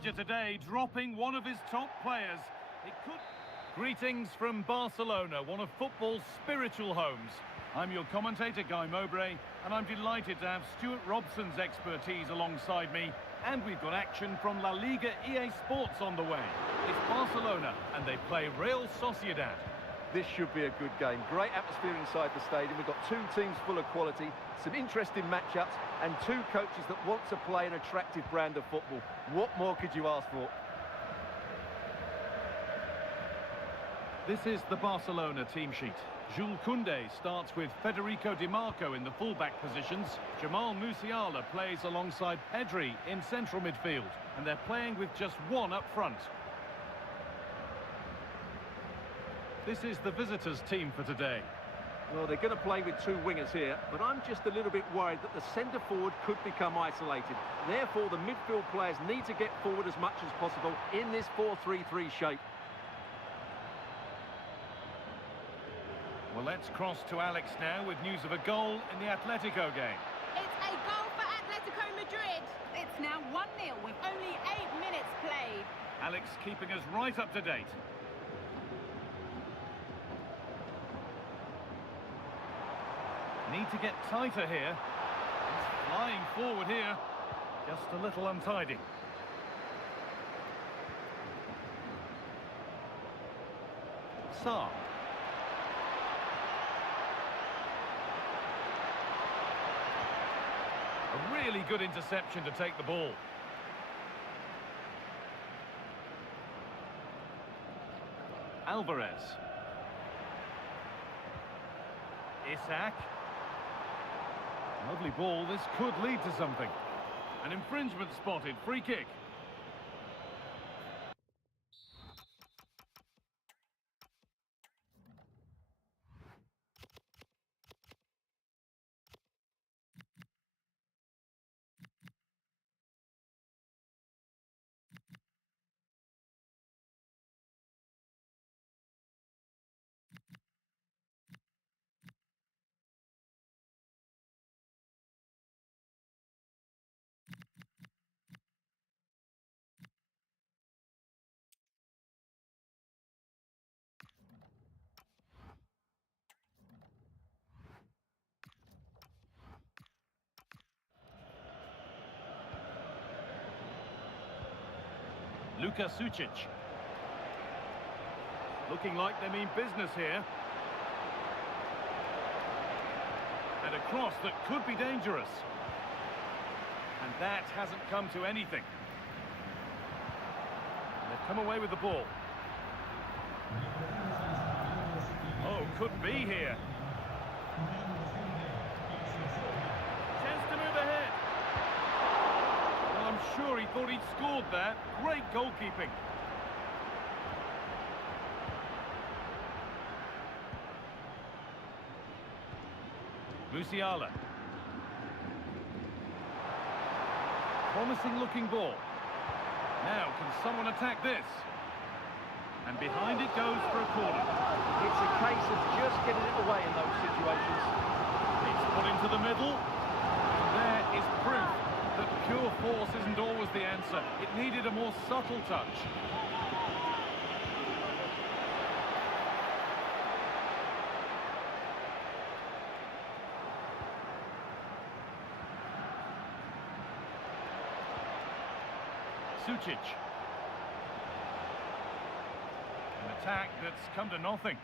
manager today dropping one of his top players. It could... Greetings from Barcelona, one of football's spiritual homes. I'm your commentator, Guy Mowbray, and I'm delighted to have Stuart Robson's expertise alongside me. And we've got action from La Liga EA Sports on the way. It's Barcelona, and they play Real Sociedad. This should be a good game. Great atmosphere inside the stadium. We've got two teams full of quality, some interesting matchups, and two coaches that want to play an attractive brand of football. What more could you ask for? This is the Barcelona team sheet. Jules Koundé starts with Federico Di Marco in the full-back positions. Jamal Musiala plays alongside Pedri in central midfield. And they're playing with just one up front. This is the visitors' team for today. Well, they're going to play with two wingers here, but I'm just a little bit worried that the centre-forward could become isolated. Therefore, the midfield players need to get forward as much as possible in this 4-3-3 shape. Well, let's cross to Alex now with news of a goal in the Atletico game. It's a goal for Atletico Madrid. It's now 1-0 with only 8 minutes played. Alex keeping us right up to date. Need to get tighter here. He's flying forward here. Just a little untidy. Sarr. A really good interception to take the ball. Alvarez. Isak. Lovely ball, this could lead to something. An infringement spotted, free kick. Luka Sucic. Looking like they mean business here. And a cross that could be dangerous. And that hasn't come to anything. They've come away with the ball. Oh, could be here. Chance to move ahead. Well, I'm sure he thought he'd scored that. Great goalkeeping. Musiala. Promising looking ball. Now, can someone attack this? And behind it goes for a corner. It's a case of just getting it away in those situations. It's put into the middle. And there is proof that pure force isn't always the answer. It needed a more subtle touch. Sucic. An attack that's come to nothing.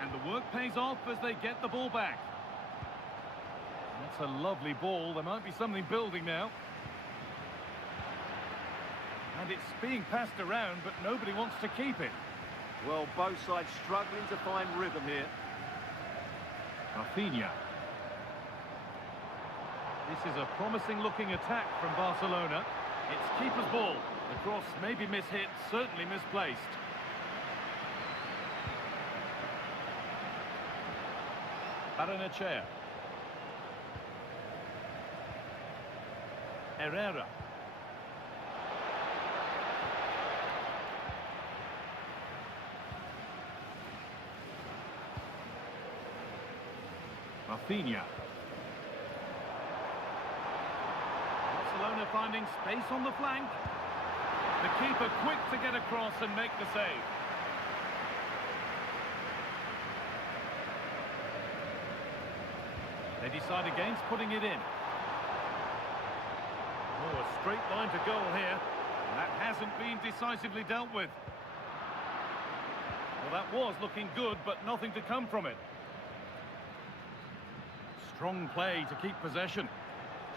And the work pays off as they get the ball back. That's a lovely ball. There might be something building now. And it's being passed around, but nobody wants to keep it. Well, both sides struggling to find rhythm here. Rafinha. This is a promising-looking attack from Barcelona. It's keeper's ball. The cross may be mishit, certainly misplaced. Barrenechea. Herrera. Rafinha. Barcelona finding space on the flank. The keeper quick to get across and make the save. They decide against putting it in. Oh, a straight line to goal here. And that hasn't been decisively dealt with. Well, that was looking good, but nothing to come from it. Strong play to keep possession.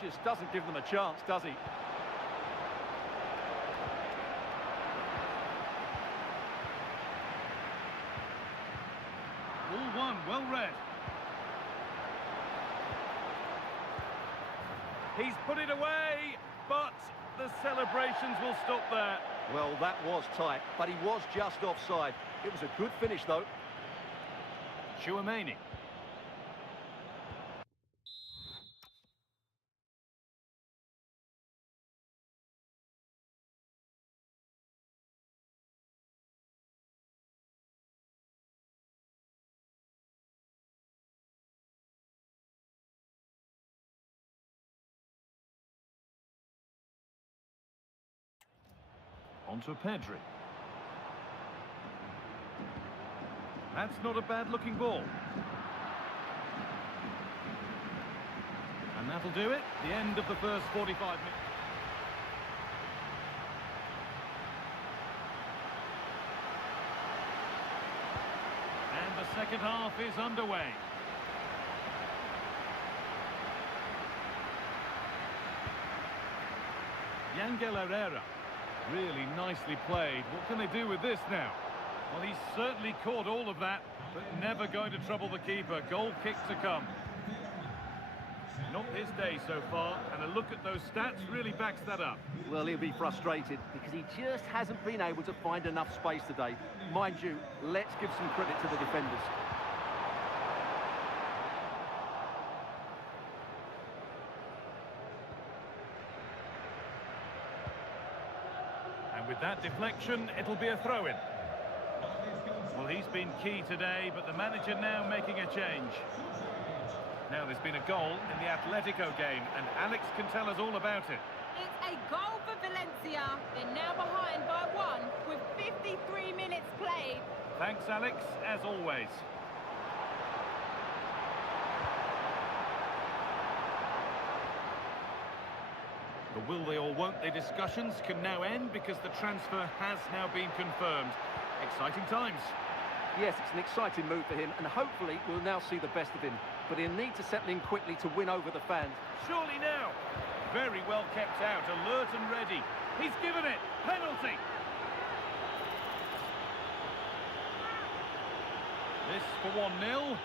Just doesn't give them a chance, does he? All one, well read. He's put it away, but the celebrations will stop there. Well, that was tight, but he was just offside. It was a good finish, though. Chouameni. Onto Pedri. That's not a bad-looking ball. And that'll do it. The end of the first 45 minutes. And the second half is underway. Herrera. Really nicely played. What can they do with this now? Well, he's certainly caught all of that, but never going to trouble the keeper. Goal kick to come. Not his day so far, and a look at those stats really backs that up. Well, he'll be frustrated because he just hasn't been able to find enough space today. Mind you, let's give some credit to the defenders. With that deflection, it'll be a throw-in. Well, he's been key today, but the manager now making a change. Now, there's been a goal in the Atletico game, and Alex can tell us all about it. It's a goal for Valencia. They're now behind by 1 with 53 minutes played. Thanks, Alex, as always. The will they or won't they discussions can now end because the transfer has now been confirmed. Exciting times. Yes, it's an exciting move for him, and hopefully we'll now see the best of him. But he'll need to settle in quickly to win over the fans. Surely now. Very well kept out, alert and ready. He's given it. Penalty. This for 1-0.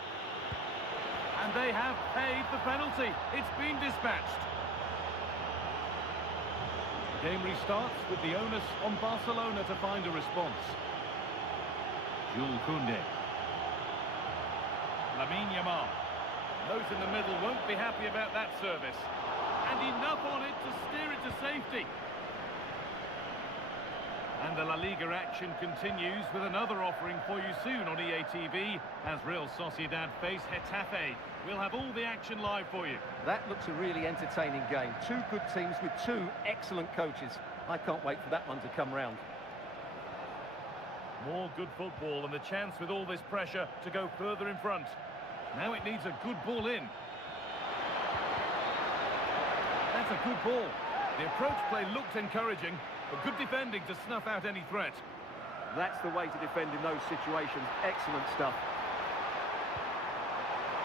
And they have paid the penalty. It's been dispatched. The game restarts with the onus on Barcelona to find a response. Jules Koundé. Lamine Yamal. Those in the middle won't be happy about that service. And enough on it to steer it to safety. And the La Liga action continues with another offering for you soon on EA TV as Real Sociedad face Getafe. We'll have all the action live for you. That looks a really entertaining game. Two good teams with two excellent coaches. I can't wait for that one to come round. More good football and the chance with all this pressure to go further in front. Now it needs a good ball in. That's a good ball. The approach play looked encouraging, but good defending to snuff out any threat. That's the way to defend in those situations. Excellent stuff.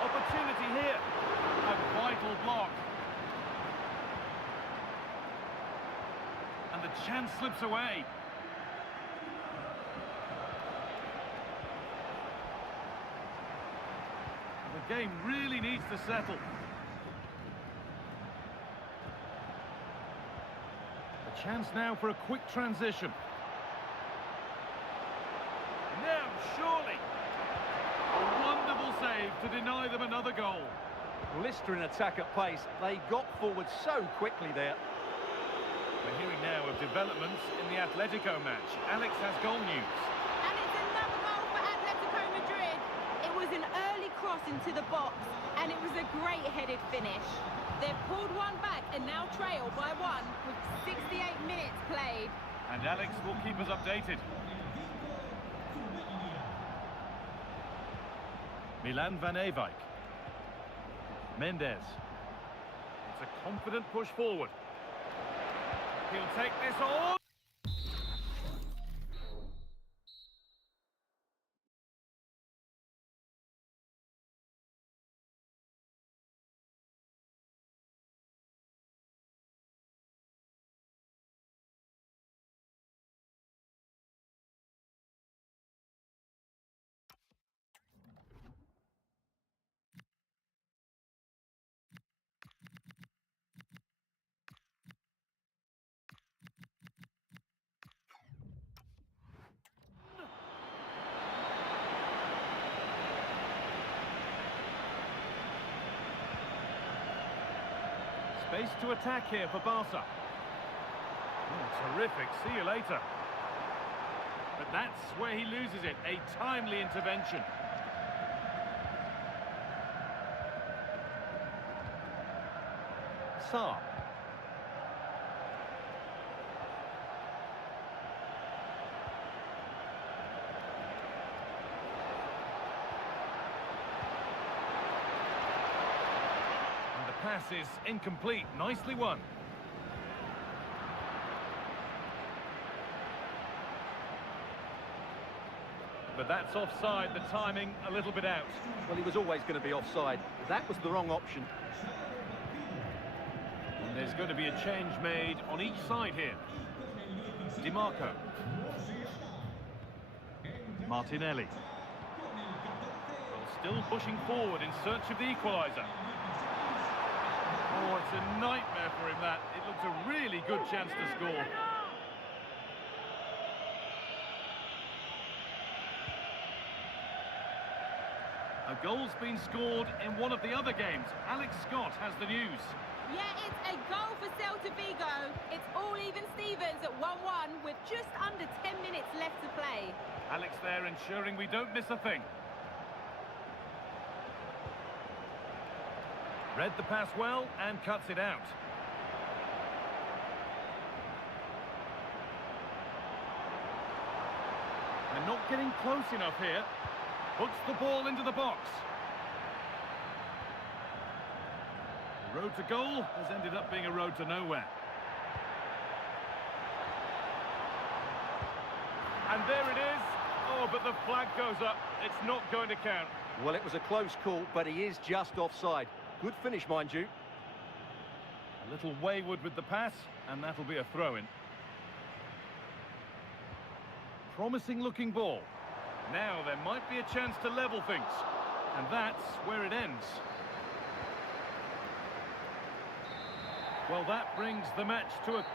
Opportunity here. A vital block. And the chance slips away. The game really needs to settle. A chance now for a quick transition. Now, surely. A wonderful save to deny them another goal. Blistering attack at pace. They got forward so quickly there. developments in the Atletico match. Alex has goal news. And it's another goal for Atletico Madrid. It was an early cross into the box, and it was a great headed finish. They've pulled one back and now trail by one with 68 minutes played. And Alex will keep us updated. Milan van Ewijk. Mendes. It's a confident push forward. He'll take this on. Space to attack here for Barca. Oh, terrific. See you later. But that's where he loses it. A timely intervention. Saar. Pass is incomplete. Nicely won. But that's offside. The timing a little bit out. Well, he was always going to be offside. That was the wrong option. And there's going to be a change made on each side here. Di Marco. Martinelli. Well, still pushing forward in search of the equaliser. Oh, it's a nightmare for him, that. It looks a really good chance to score. A goal's been scored in one of the other games. Alex Scott has the news. Yeah, it's a goal for Celta Vigo. It's all even Stevens at 1-1 with just under 10 minutes left to play. Alex there ensuring we don't miss a thing. Read the pass well and cuts it out. They're not getting close enough here. Puts the ball into the box. The road to goal has ended up being a road to nowhere. And there it is. Oh, but the flag goes up. It's not going to count. Well, it was a close call, but he is just offside. Good finish, mind you. A little wayward with the pass, and that'll be a throw-in. Promising looking ball. Now there might be a chance to level things. And that's where it ends. Well, that brings the match to a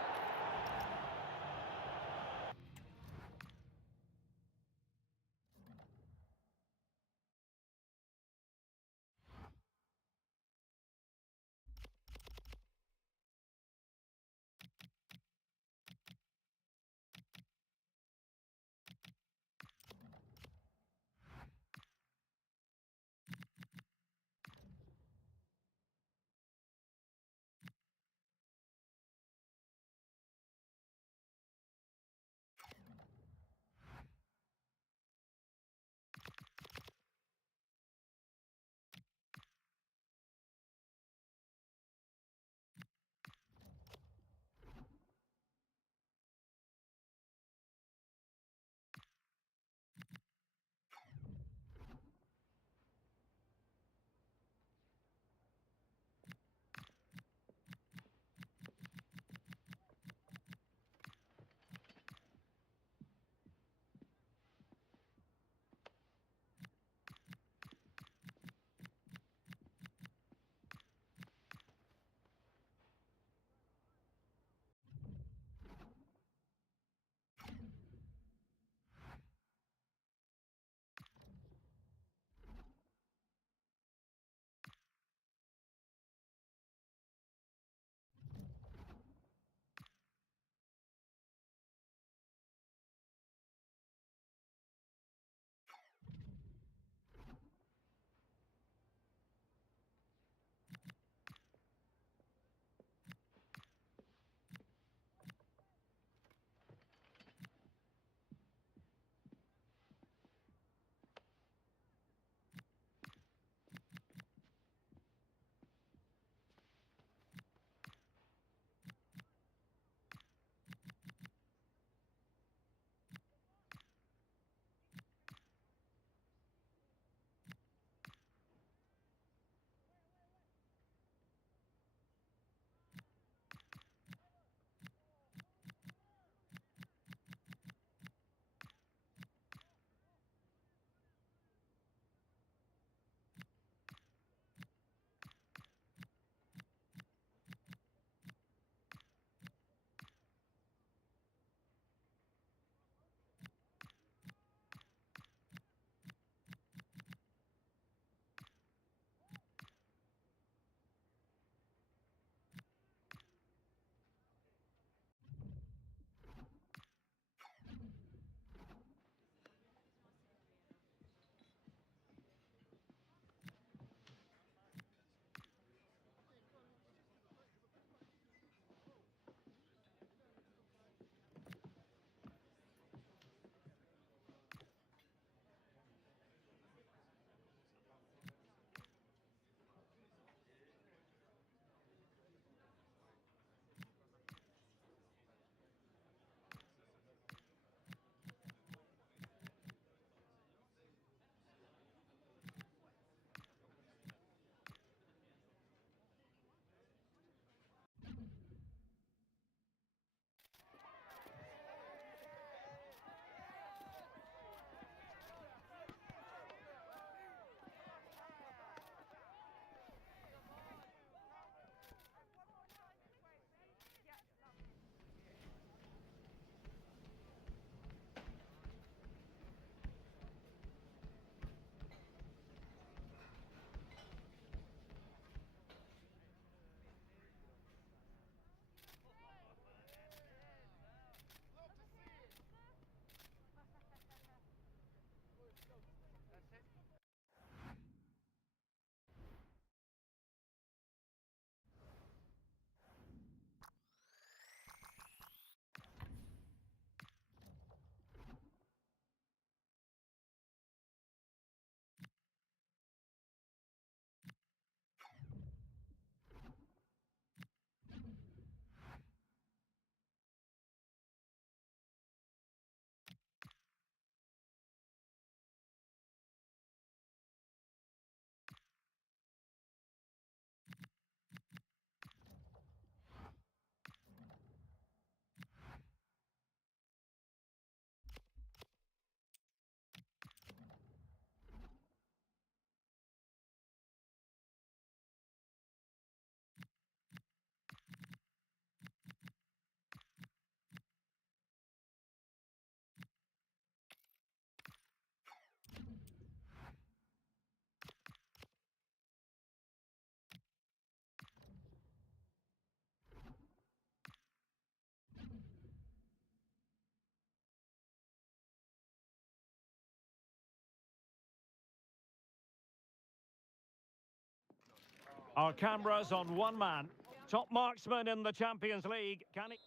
Our cameras on one man. Top marksman in the Champions League. Can he...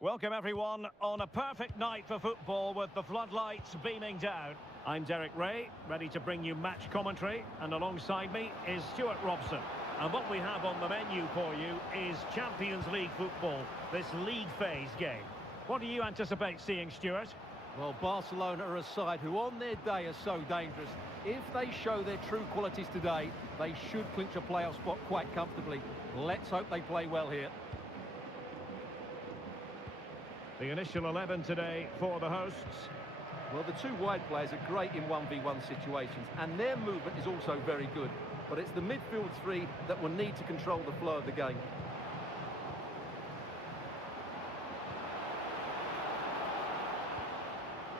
Welcome everyone on a perfect night for football with the floodlights beaming down. I'm Derek Ray, ready to bring you match commentary, and alongside me is Stuart Robson. And what we have on the menu for you is Champions League football, this league phase game. What do you anticipate seeing, Stuart? Well, Barcelona are a side who on their day are so dangerous. If they show their true qualities today, they should clinch a playoff spot quite comfortably. Let's hope they play well here. The initial 11 today for the hosts. Well, the two wide players are great in 1v1 situations, and their movement is also very good. But it's the midfield three that will need to control the flow of the game.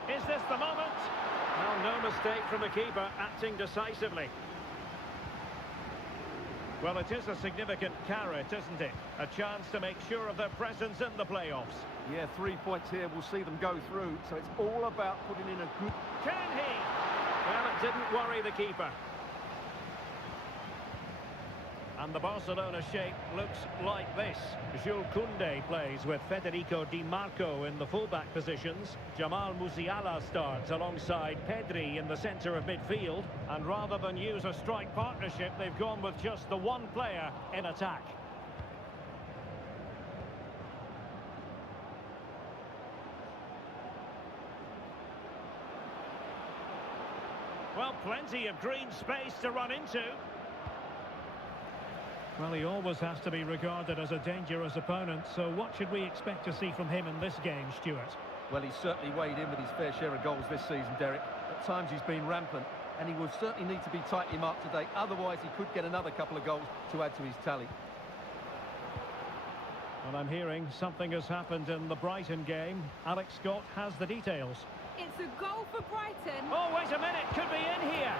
Is this the moment? Well, no mistake from the keeper, acting decisively. Well, it is a significant carrot, isn't it? A chance to make sure of their presence in the playoffs. Yeah, 3 points here will see them go through, so it's all about putting in a good... Can he? Well, it didn't worry the keeper. And the Barcelona shape looks like this. Jules Koundé plays with Federico Di Marco in the fullback positions. Jamal Musiala starts alongside Pedri in the centre of midfield. And rather than use a strike partnership, they've gone with just the one player in attack. Well, plenty of green space to run into. Well, he always has to be regarded as a dangerous opponent, so what should we expect to see from him in this game, Stuart? Well, he's certainly weighed in with his fair share of goals this season, Derek. At times he's been rampant, and he will certainly need to be tightly marked today. Otherwise, he could get another couple of goals to add to his tally. Well, I'm hearing something has happened in the Brighton game. Alex Scott has the details. It's a goal for Brighton. Oh, wait a minute, could be in here.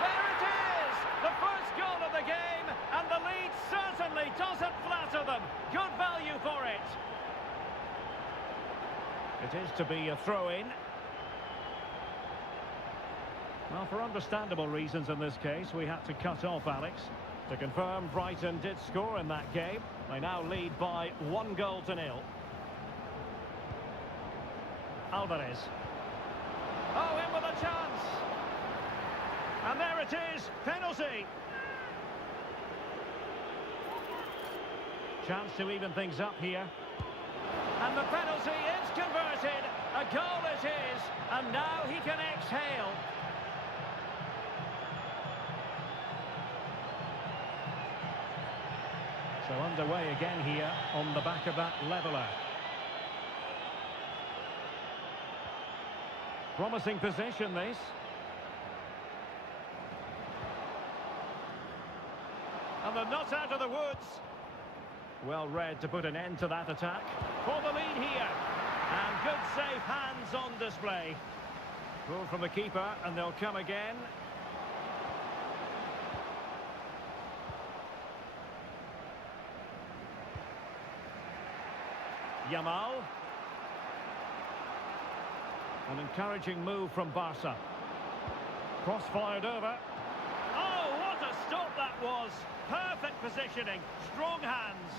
There it is! The first goal of the game, and the lead certainly doesn't flatter them. Good value for it. It is to be a throw-in. Well, for understandable reasons in this case, we had to cut off Alex. To confirm, Brighton did score in that game. They now lead by 1-0. Alvarez. Oh, in with a chance. And there it is, penalty. Chance to even things up here. And the penalty is converted. A goal it is. And now he can exhale. So underway again here on the back of that leveller. Promising position, this. And they're not out of the woods. Well read to put an end to that attack. For the lead here. And good safe hands on display. Goal from the keeper, and they'll come again. Yamal. An encouraging move from Barca. Cross fired over. Oh, what a stop that was! Perfect positioning, strong hands.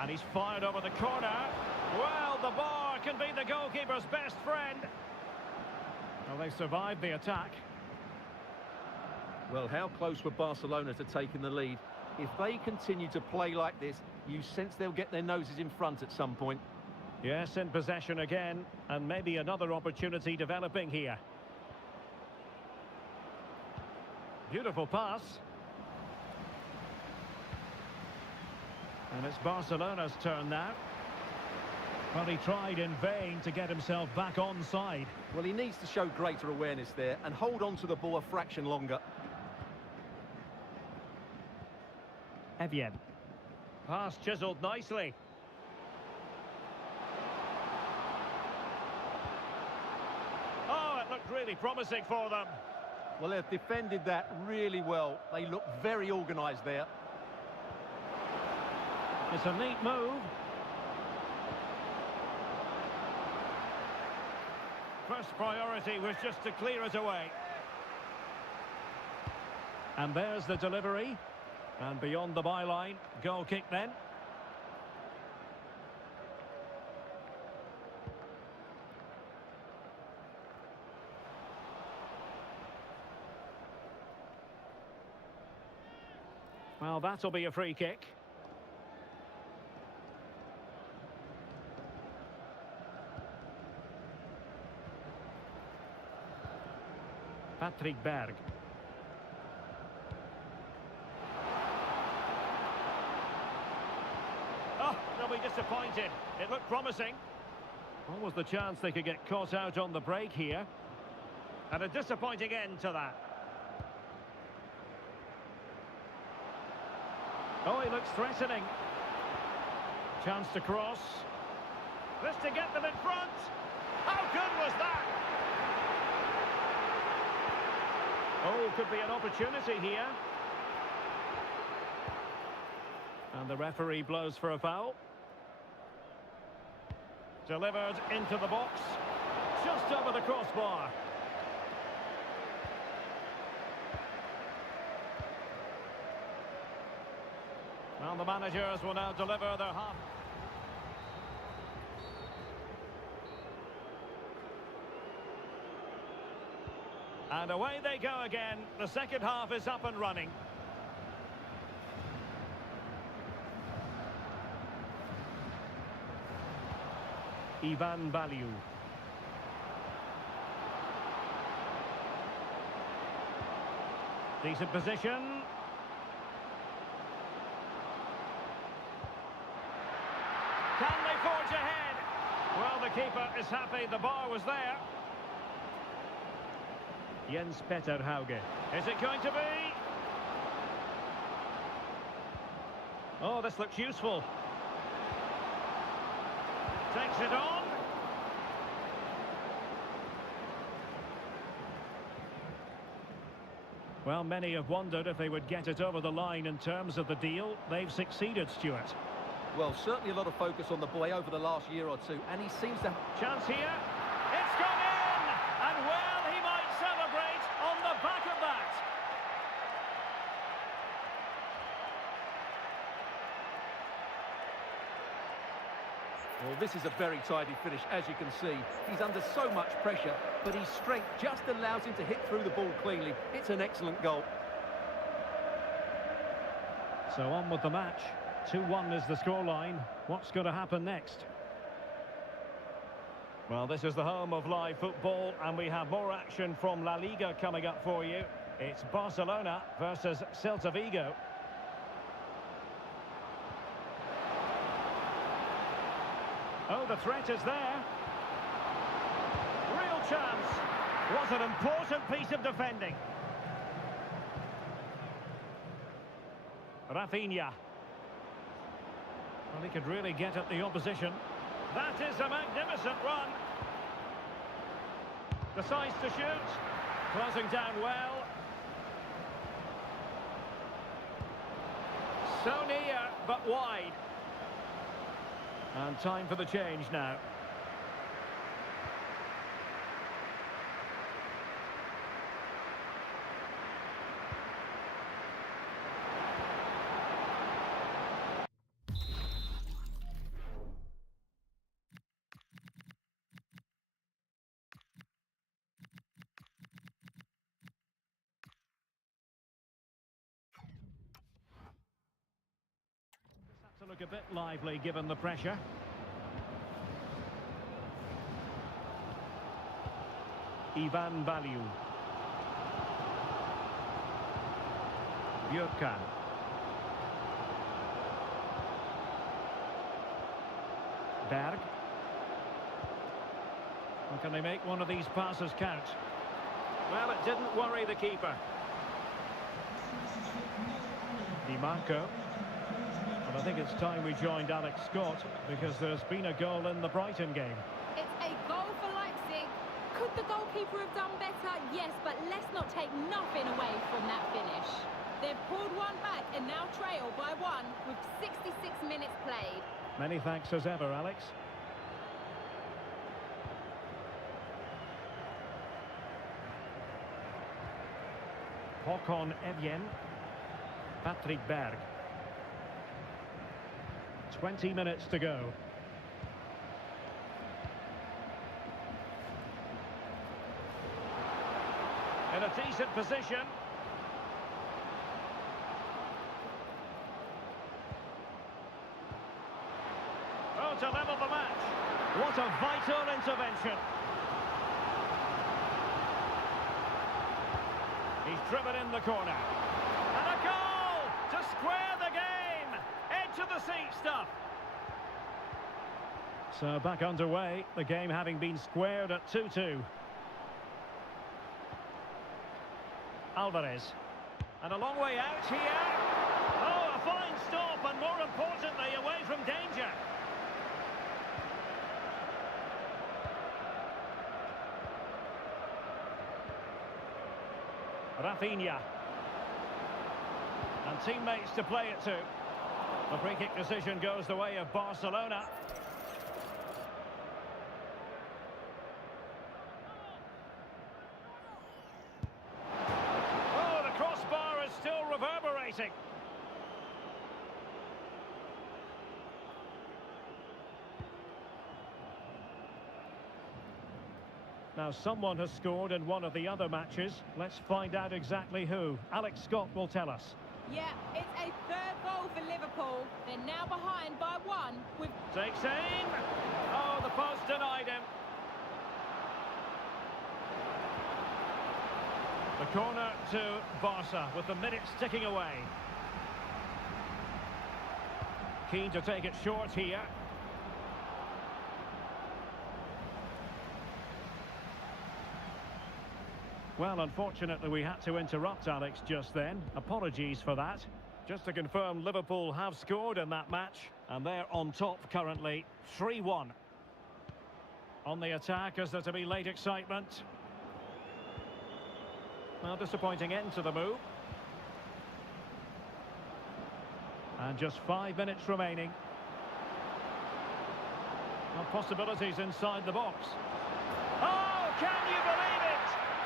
And he's fired over the corner. Well, the bar can be the goalkeeper's best friend. Well, they survived the attack. Well, how close were Barcelona to taking the lead? If they continue to play like this, you sense they'll get their noses in front at some point. Yes, in possession again, and maybe another opportunity developing here. Beautiful pass. And it's Barcelona's turn now. Well, he tried in vain to get himself back onside. Well, he needs to show greater awareness there and hold on to the ball a fraction longer. Evian. Pass chiselled nicely. Oh, it looked really promising for them. Well, they've defended that really well. They look very organised there. It's a neat move. First priority was just to clear it away. And there's the delivery. And beyond the byline, goal kick then. Well, that'll be a free kick. Patrick Berg. Oh, they'll be disappointed. It looked promising. What was the chance they could get caught out on the break here? And a disappointing end to that. Oh, he looks threatening. Chance to cross. This to get them in front. How good was that? Oh, could be an opportunity here. And the referee blows for a foul. Delivered into the box. Just over the crossbar. Well, the managers will now deliver their half. And away they go again. The second half is up and running. Ivan Baliu. Decent position. Can they forge ahead? Well, the keeper is happy the bar was there. Jens Petter Hauge. Is it going to be? Oh, this looks useful. Takes it on. Well, many have wondered if they would get it over the line in terms of the deal. They've succeeded, Stuart. Well, certainly a lot of focus on the boy over the last year or two, and he seems to... Chance here. It's gone in! And well, he might celebrate on the back of that. Well, this is a very tidy finish, as you can see. He's under so much pressure, but his strength just allows him to hit through the ball cleanly. It's an excellent goal. So on with the match. 2-1 is the scoreline. What's going to happen next? Well, this is the home of live football, and we have more action from La Liga coming up for you. It's Barcelona versus Celta Vigo. Oh, the threat is there. Real chance. What an important piece of defending. Rafinha. Well, he could really get at the opposition. That is a magnificent run. Decides to shoot. Closing down well. So near, but wide. And time for the change now. To look a bit lively given the pressure. Ivan Baliu. Björkan. Berg. Well, can they make one of these passes count? Well, it didn't worry the keeper. Di Marco. But I think it's time we joined Alex Scott, because there's been a goal in the Brighton game. It's a goal for Leipzig. Could the goalkeeper have done better? Yes, but let's not take nothing away from that finish. They've pulled one back and now trail by one with 66 minutes played. Many thanks as ever, Alex. Håkon Evjen. Patrick Berg. 20 minutes to go. In a decent position. Oh, to level the match. What a vital intervention. He's driven in the corner. And a goal to square the game. Edge of the seat stuff. So back underway, the game having been squared at 2-2. Alvarez. And a long way out here. Oh, a fine stop, and more importantly, away from danger. Rafinha. And teammates to play it to. The free kick decision goes the way of Barcelona. Oh, the crossbar is still reverberating. Now, someone has scored in one of the other matches. Let's find out exactly who. Alex Scott will tell us. Yeah, it's a third goal for Liverpool. They're now behind by one with... Takes aim. Oh, the post denied him. The corner to Barca with the minutes ticking away. Keen to take it short here. Well, unfortunately, we had to interrupt Alex just then. Apologies for that. Just to confirm, Liverpool have scored in that match, and they're on top currently, 3-1. On the attack, is there to be late excitement? Well, disappointing end to the move. And just 5 minutes remaining. Well, possibilities inside the box. Oh, can you believe it?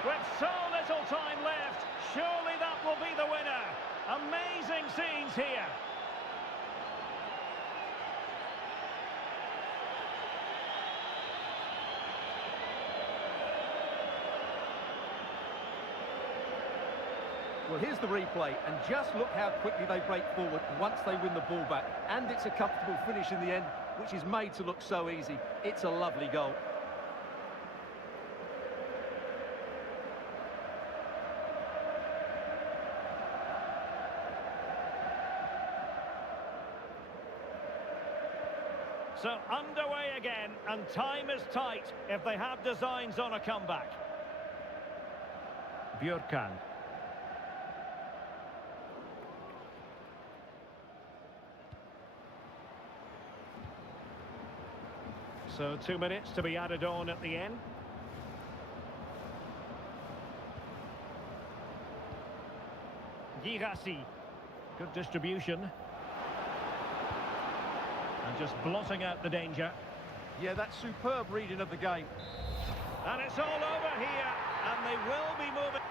With so little time left, surely that will be the winner. Amazing scenes here. Well, here's the replay, and just look how quickly they break forward once they win the ball back. And it's a comfortable finish in the end, which is made to look so easy. It's a lovely goal. So underway again, and time is tight if they have designs on a comeback. Björkan. So 2 minutes to be added on at the end. Girassi. Good distribution. And just blotting out the danger. Yeah, that's superb reading of the game. And it's all over here, and they will be moving.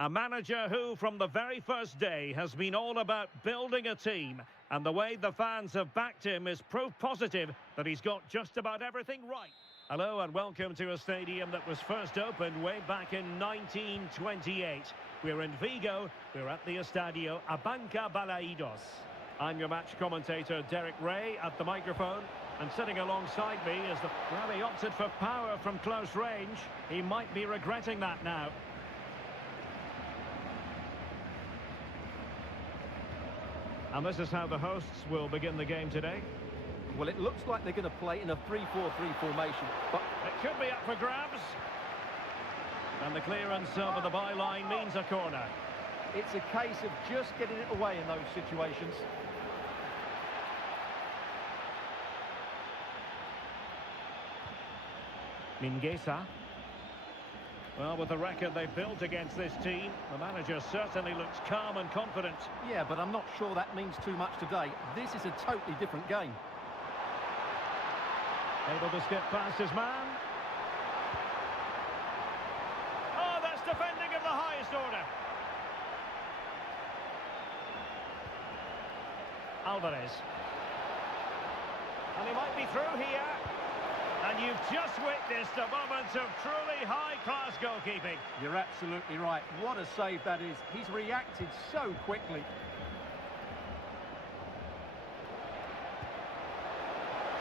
A manager who, from the very first day, has been all about building a team. And the way the fans have backed him is proof positive that he's got just about everything right. Hello and welcome to a stadium that was first opened way back in 1928. We're in Vigo, we're at the Estadio Abanca Balaidos. I'm your match commentator, Derek Ray, at the microphone. And sitting alongside me is the... Well, he opted for power from close range. He might be regretting that now. And this is how the hosts will begin the game today. Well, it looks like they're going to play in a 3-4-3 formation, but... It could be up for grabs. And the clearance over the byline means a corner. It's a case of just getting it away in those situations. Mingueza. Well, with the record they've built against this team, the manager certainly looks calm and confident. Yeah, but I'm not sure that means too much today. This is a totally different game. Able to skip past his man. Oh, that's defending of the highest order. Alvarez. And he might be through here. And you've just witnessed a moment of truly high-class goalkeeping. You're absolutely right. What a save that is. He's reacted so quickly.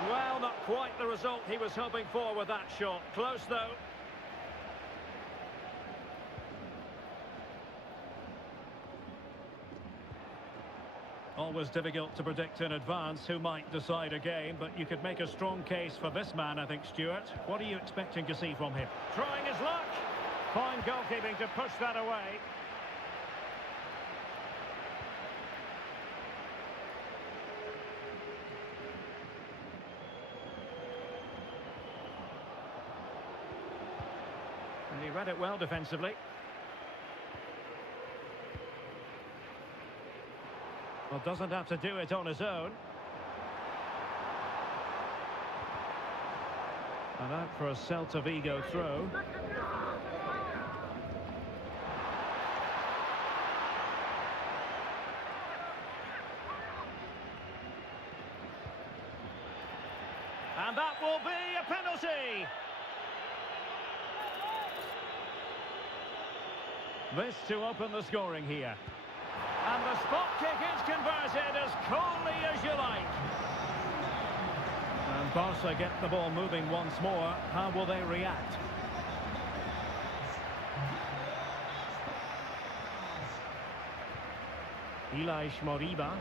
Well, not quite the result he was hoping for with that shot. Close, though. Always difficult to predict in advance who might decide a game, but you could make a strong case for this man, I think, Stuart. What are you expecting to see from him? Trying his luck. Fine goalkeeping to push that away. And he read it well defensively. Well, doesn't have to do it on his own. And out for a Celta Vigo throw. And that will be a penalty. This to open the scoring here. And the spot kick is converted as coolly as you like. And Barca get the ball moving once more. How will they react? Elias Moriba.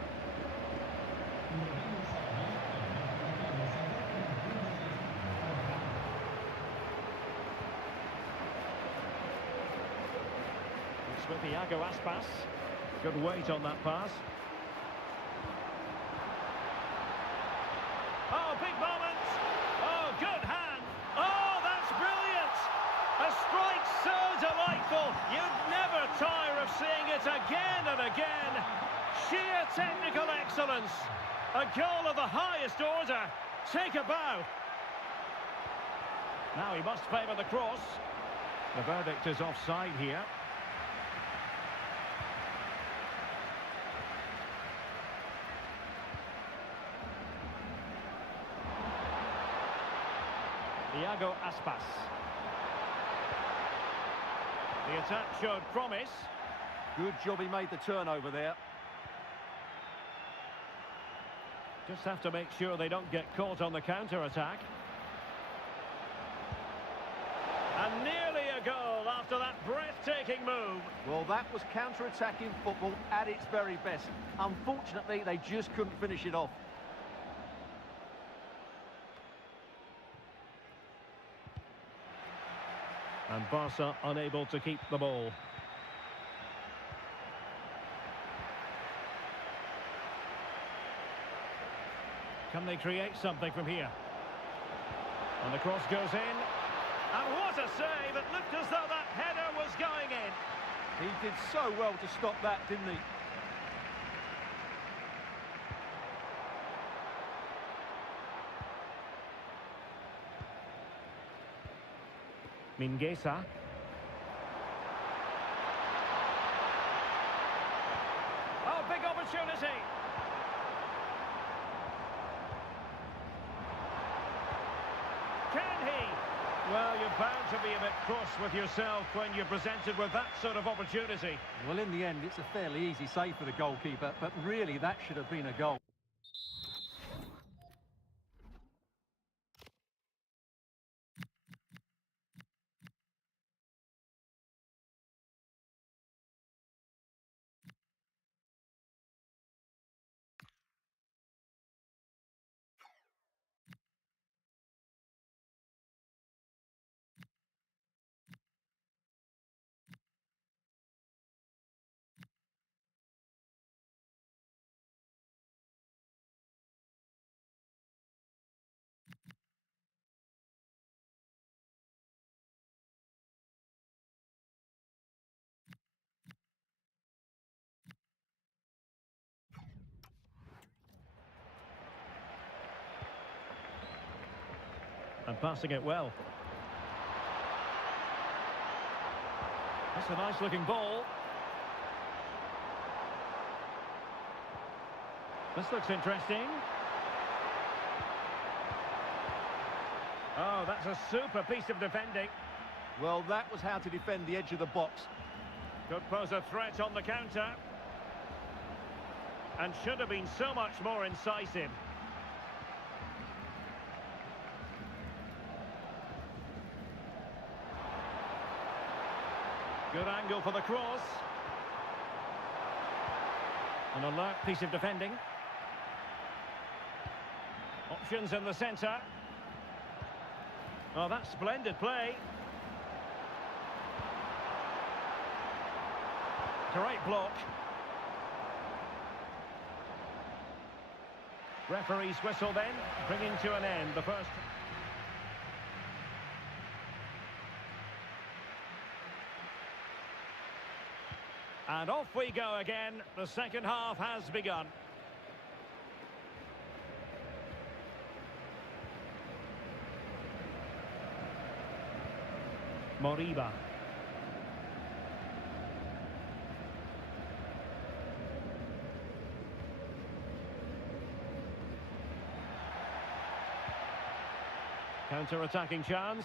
It's with Iago Aspas. Good weight on that pass. Oh, big moment. Oh, good hand. Oh, that's brilliant. A strike so delightful. You'd never tire of seeing it again and again. Sheer technical excellence. A goal of the highest order. Take a bow. Now he must favour the cross. The verdict is offside here. Iago Aspas. The attack showed promise. Good job he made the turnover there. Just have to make sure they don't get caught on the counter-attack. And nearly a goal after that breathtaking move. Well, that was counter-attacking football at its very best. Unfortunately, they just couldn't finish it off. And Barca unable to keep the ball. Can they create something from here? And the cross goes in. And what a save! It looked as though that header was going in. He did so well to stop that, didn't he? Mingueza. big opportunity. Can he? Well, you're bound to be a bit cross with yourself when you're presented with that sort of opportunity. Well, in the end, it's a fairly easy save for the goalkeeper, but really that should have been a goal. And passing it well. That's a nice looking ball. This looks interesting. Oh, that's a super piece of defending. Well, that was how to defend the edge of the box. Could pose a threat on the counter. And should have been so much more incisive. Good angle for the cross. An alert piece of defending. Options in the centre. Oh, that's splendid play. Great block. Referee's whistle then, bringing to an end the first. And off we go again. The second half has begun. Moriba. Counter-attacking chance.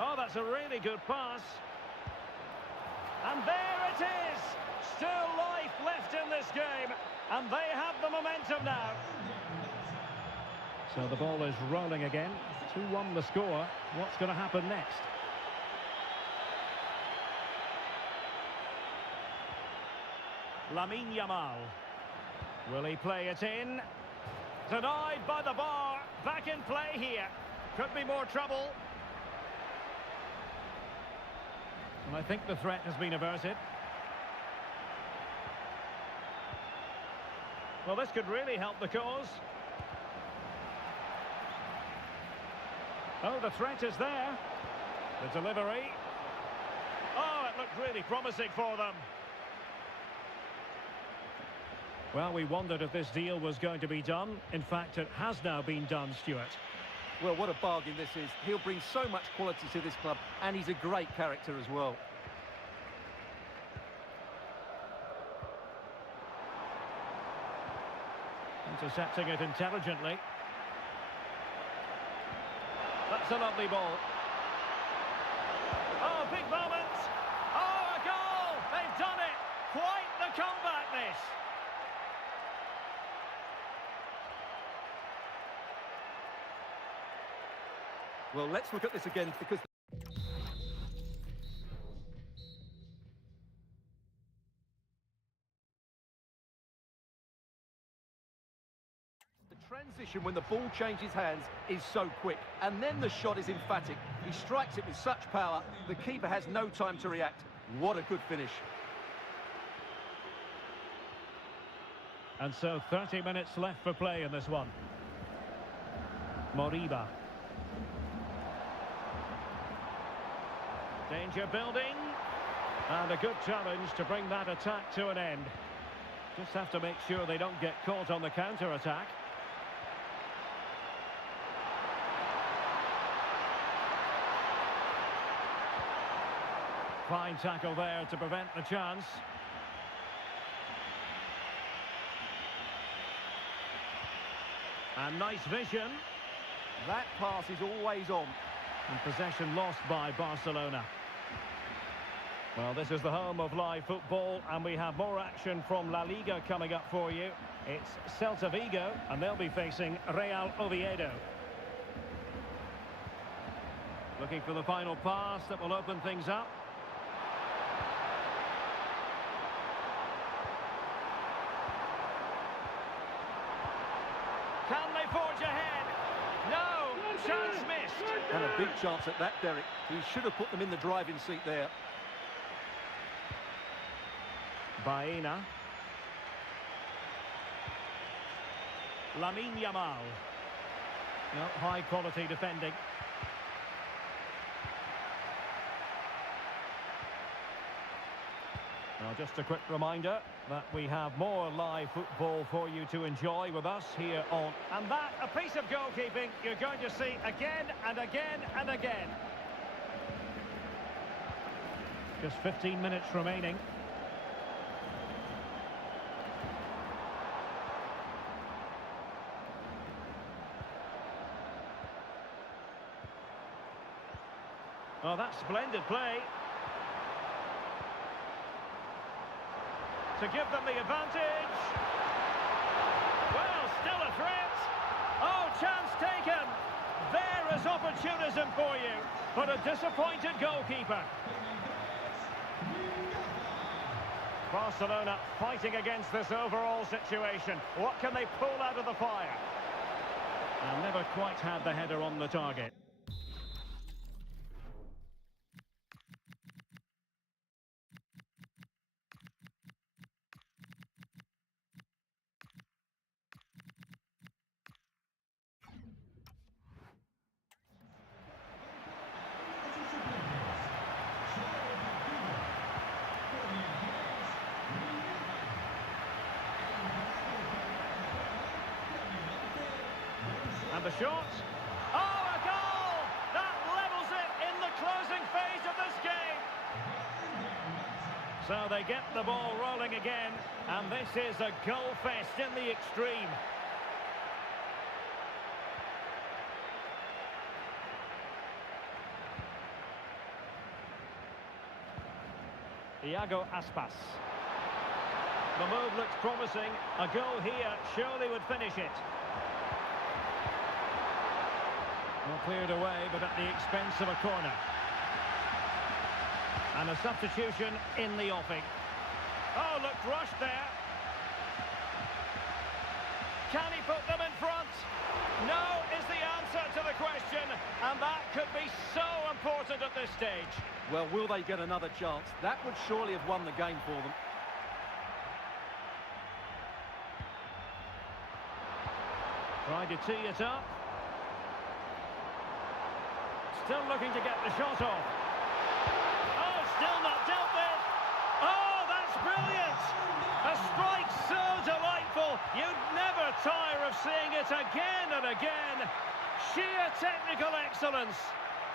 Oh, that's a really good pass. And there it is! Still life left in this game, and they have the momentum now. So the ball is rolling again. 2-1 the score. What's going to happen next? Lamine Yamal. Will he play it in? Denied by the bar. Back in play here. Could be more trouble. And I think the threat has been averted. Well, this could really help the cause. Oh, the threat is there. The delivery. Oh, it looked really promising for them. Well, we wondered if this deal was going to be done. In fact, it has now been done, Stuart. Well, what a bargain this is. He'll bring so much quality to this club, and he's a great character as well. Intercepting it intelligently. That's a lovely ball. Oh, big moment. Oh, a goal! They've done it! Quite the comeback, this. Well, let's look at this again because the transition when the ball changes hands is so quick, and then the shot is emphatic. He strikes it with such power, the keeper has no time to react. What a good finish. And so 30 minutes left for play in this one. Moriba. Danger building, and a good challenge to bring that attack to an end. Just have to make sure they don't get caught on the counter-attack. Fine tackle there to prevent the chance. And nice vision. That pass is always on. And possession lost by Barcelona. Well, this is the home of live football, and we have more action from La Liga coming up for you. It's Celta Vigo, and they'll be facing Real Oviedo. Looking for the final pass that will open things up. Can they forge ahead? No! Chance missed! And a big chance at that, Derek. He should have put them in the driving seat there. Baena. Lamine Yamal. No, high quality defending. Now, just a quick reminder that we have more live football for you to enjoy with us here on... And that, a piece of goalkeeping you're going to see again and again and again. Just 15 minutes remaining. Oh, that's splendid play. To give them the advantage. Well, still a threat. Oh, chance taken. There is opportunism for you, but a disappointed goalkeeper. Barcelona fighting against this overall situation. What can they pull out of the fire? And never quite had the header on the target. And the shot. Oh, a goal! That levels it in the closing phase of this game. So they get the ball rolling again, and this is a goal fest in the extreme. Iago Aspas. The move looks promising. A goal here surely would finish it. Well, cleared away, but at the expense of a corner. And a substitution in the offing. Oh, looked rushed there. Can he put them in front? No is the answer to the question, and that could be so important at this stage. Well, will they get another chance? That would surely have won the game for them. Tried to tee it up. Still looking to get the shot off. Oh, still not dealt with. Oh, that's brilliant. A strike so delightful. You'd never tire of seeing it again and again. Sheer technical excellence.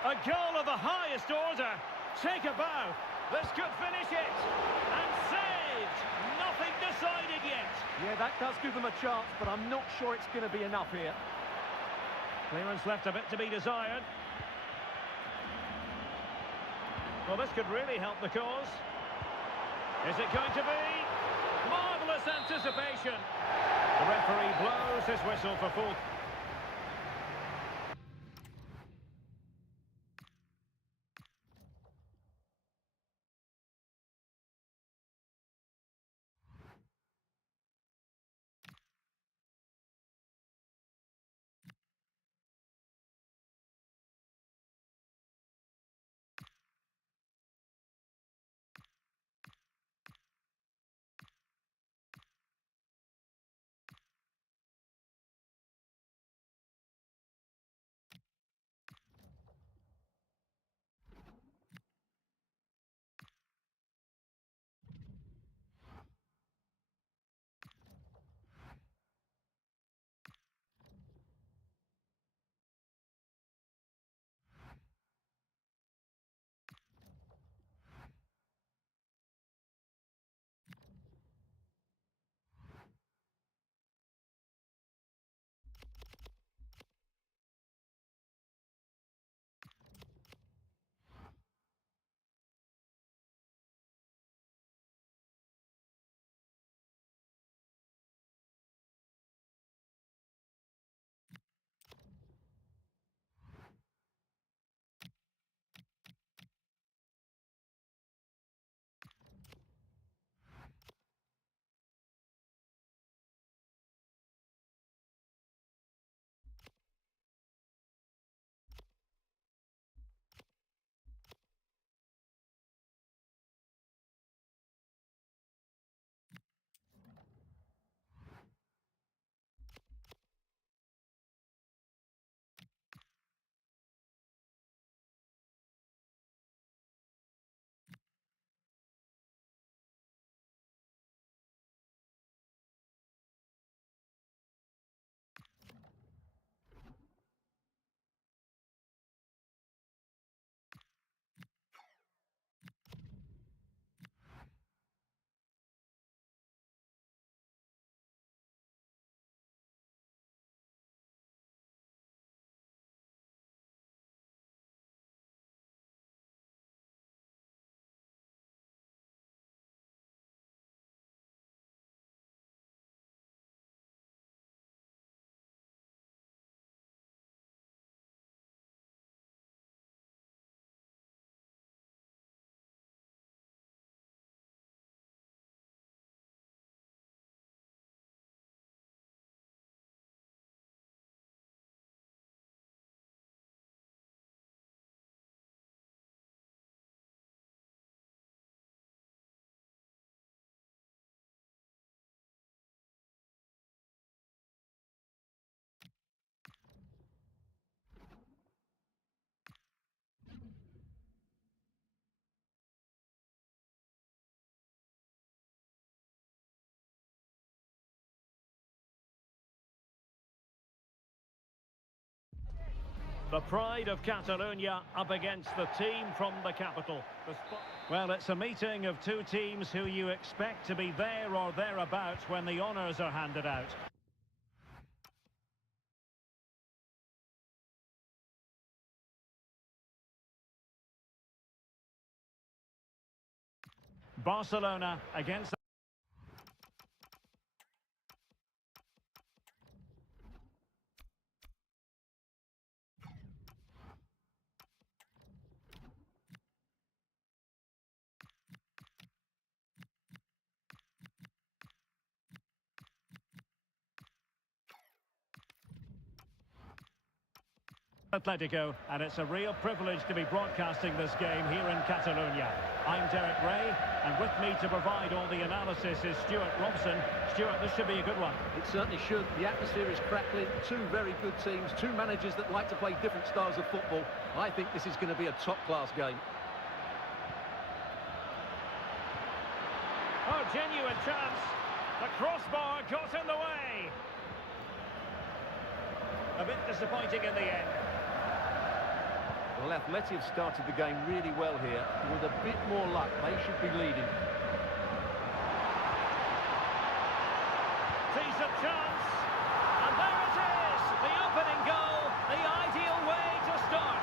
A goal of the highest order. Take a bow. This could finish it. And saved. Nothing decided yet. Yeah, that does give them a chance, but I'm not sure it's going to be enough here. Clearance left a bit to be desired. Well, this could really help the cause. Is it going to be? Marvellous anticipation. The referee blows his whistle for full... The pride of Catalonia up against the team from the capital. Well, it's a meeting of two teams who you expect to be there or thereabouts when the honours are handed out. Barcelona against... Atletico, and it's a real privilege to be broadcasting this game here in Catalonia. I'm Derek Ray, and with me to provide all the analysis is Stuart Robson. Stuart, this should be a good one. It certainly should. The atmosphere is crackling. Two very good teams, two managers that like to play different styles of football. I think this is going to be a top-class game. Oh, genuine chance. The crossbar got in the way. A bit disappointing in the end. Well, Atleti have started the game really well here. With a bit more luck, they should be leading. Decent chance. And there it is. The opening goal. The ideal way to start.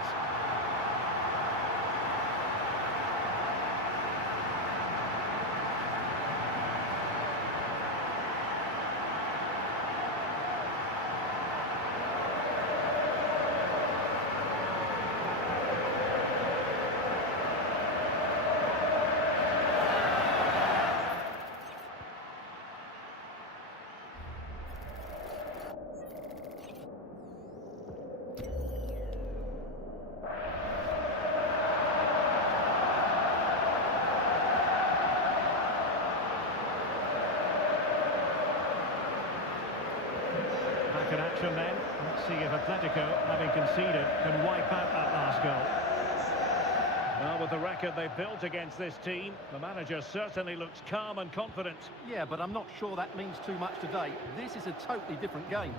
In action then. Let's see if Atletico, having conceded, can wipe out that last goal. Well, with the record they've built against this team, the manager certainly looks calm and confident. Yeah, but I'm not sure that means too much today. This is a totally different game.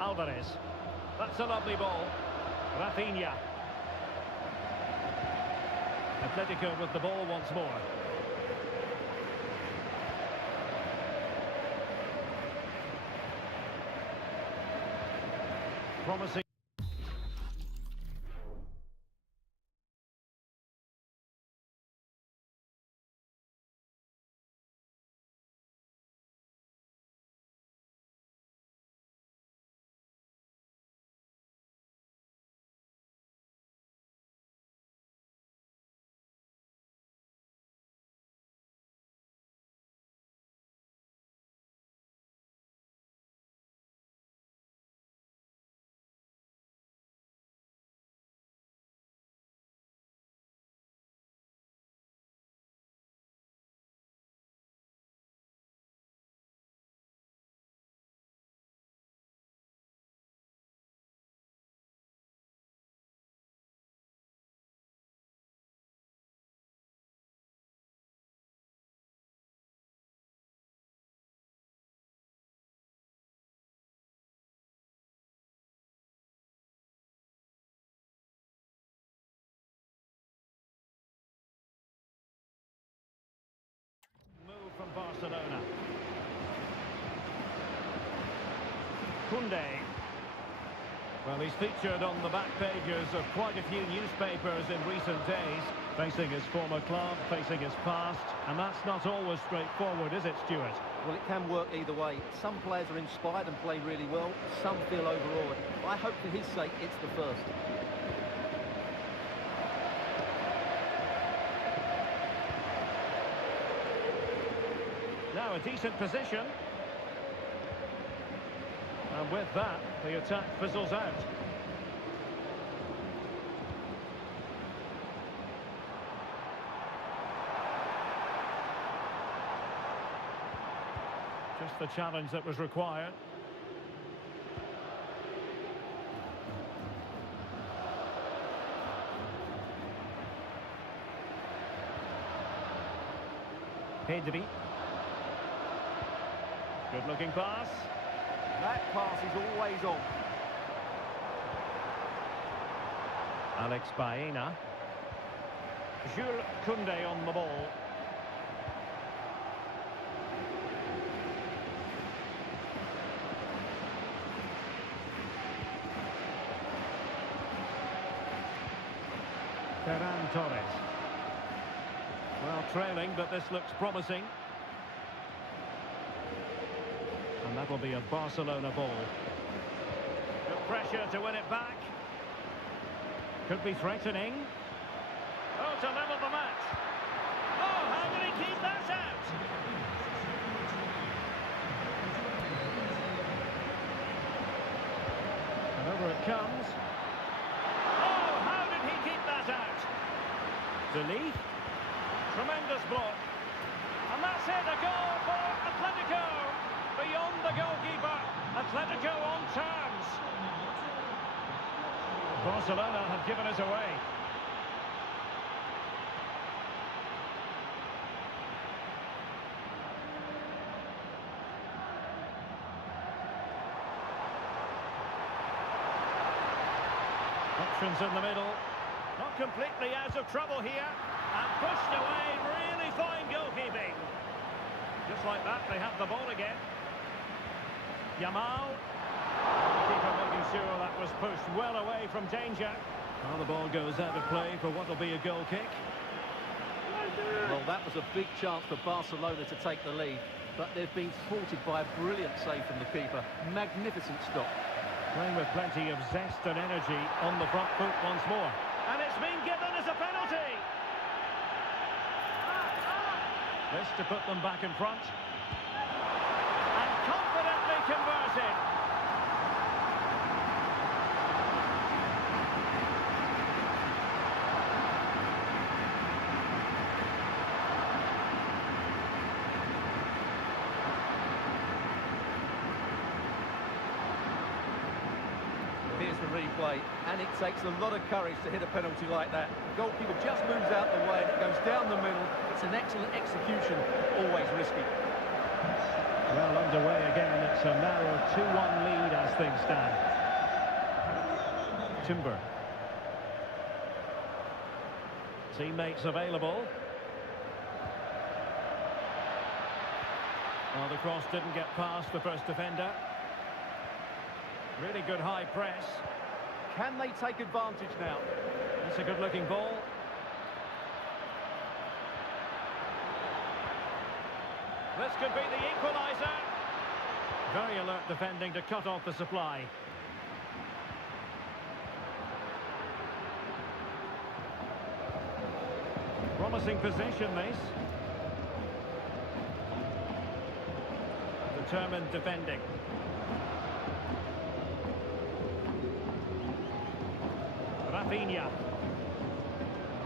Alvarez. That's a lovely ball. Rafinha. Atletico with the ball once more. Promising. From Barcelona. Koundé. Well, he's featured on the back pages of quite a few newspapers in recent days, facing his former club, facing his past, and that's not always straightforward, is it, Stuart? Well, it can work either way. Some players are inspired and play really well, some feel overawed. I hope for his sake it's the first. Now a decent position. And with that, the attack fizzles out. Just the challenge that was required. Pedri. Good-looking pass. That pass is always on. Alex Baena. Jules Koundé on the ball. Ferran Torres. Well, trailing, but this looks promising. And that will be a Barcelona ball. Good pressure to win it back. Could be threatening. Oh, to level the match. Oh, how did he keep that out? And over it comes. Oh, how did he keep that out? Deli. Tremendous block. And that's it, a goal for Atletico. Beyond the goalkeeper. Atletico on terms. Barcelona have given us away. Options in the middle. Not completely out of trouble here. And pushed away. Really fine goalkeeping. Just like that, they have the ball again. Yamal. Keeper making sure that was pushed well away from danger. Well, the ball goes out of play for what will be a goal kick. Well, that was a big chance for Barcelona to take the lead, but they've been thwarted by a brilliant save from the keeper. Magnificent stop. Playing with plenty of zest and energy on the front foot once more. And it's been given as a penalty. This to put them back in front. And confidently converted. Here's the replay, and it takes a lot of courage to hit a penalty like that. The goalkeeper just moves out the way and it goes down the middle. It's an excellent execution, always risky. Well, underway again. It's a narrow 2-1 lead as things stand. Timber. Teammates available. Well, the cross didn't get past the first defender. Really good high press. Can they take advantage now? It's a good-looking ball. This could be the equaliser. Very alert defending to cut off the supply. Promising position, this. Determined defending. Rafinha.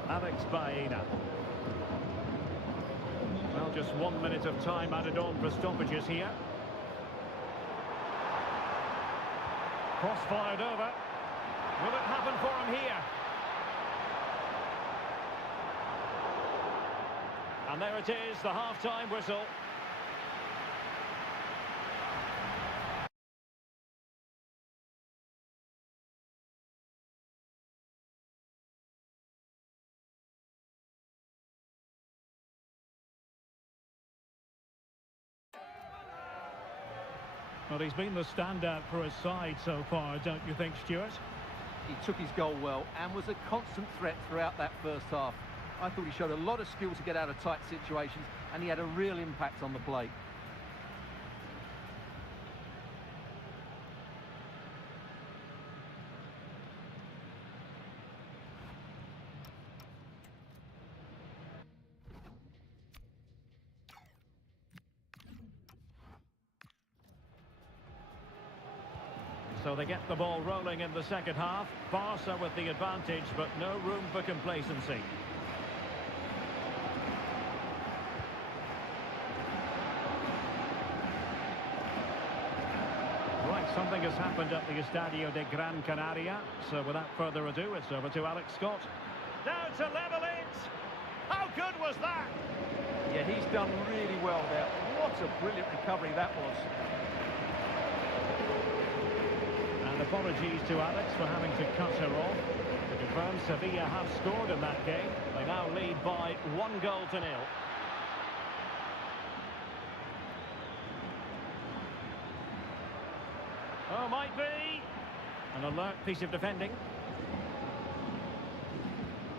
Alex Baena. Well, just 1 minute of time added on for stoppages here. Cross fired over. Will it happen for him here? And there it is, the half-time whistle. Well, he's been the standout for his side so far, don't you think, Stuart? He took his goal well and was a constant threat throughout that first half. I thought he showed a lot of skill to get out of tight situations, and he had a real impact on the play. So they get the ball rolling in the second half. Barca with the advantage, but no room for complacency. Right, something has happened at the Estadio de Gran Canaria. So without further ado, it's over to Alex Scott. Now to level it! How good was that? Yeah, he's done really well there. What a brilliant recovery that was. And apologies to Alex for having to cut her off. To confirm, Sevilla have scored in that game. They now lead by 1-0. Oh, might be. An alert piece of defending.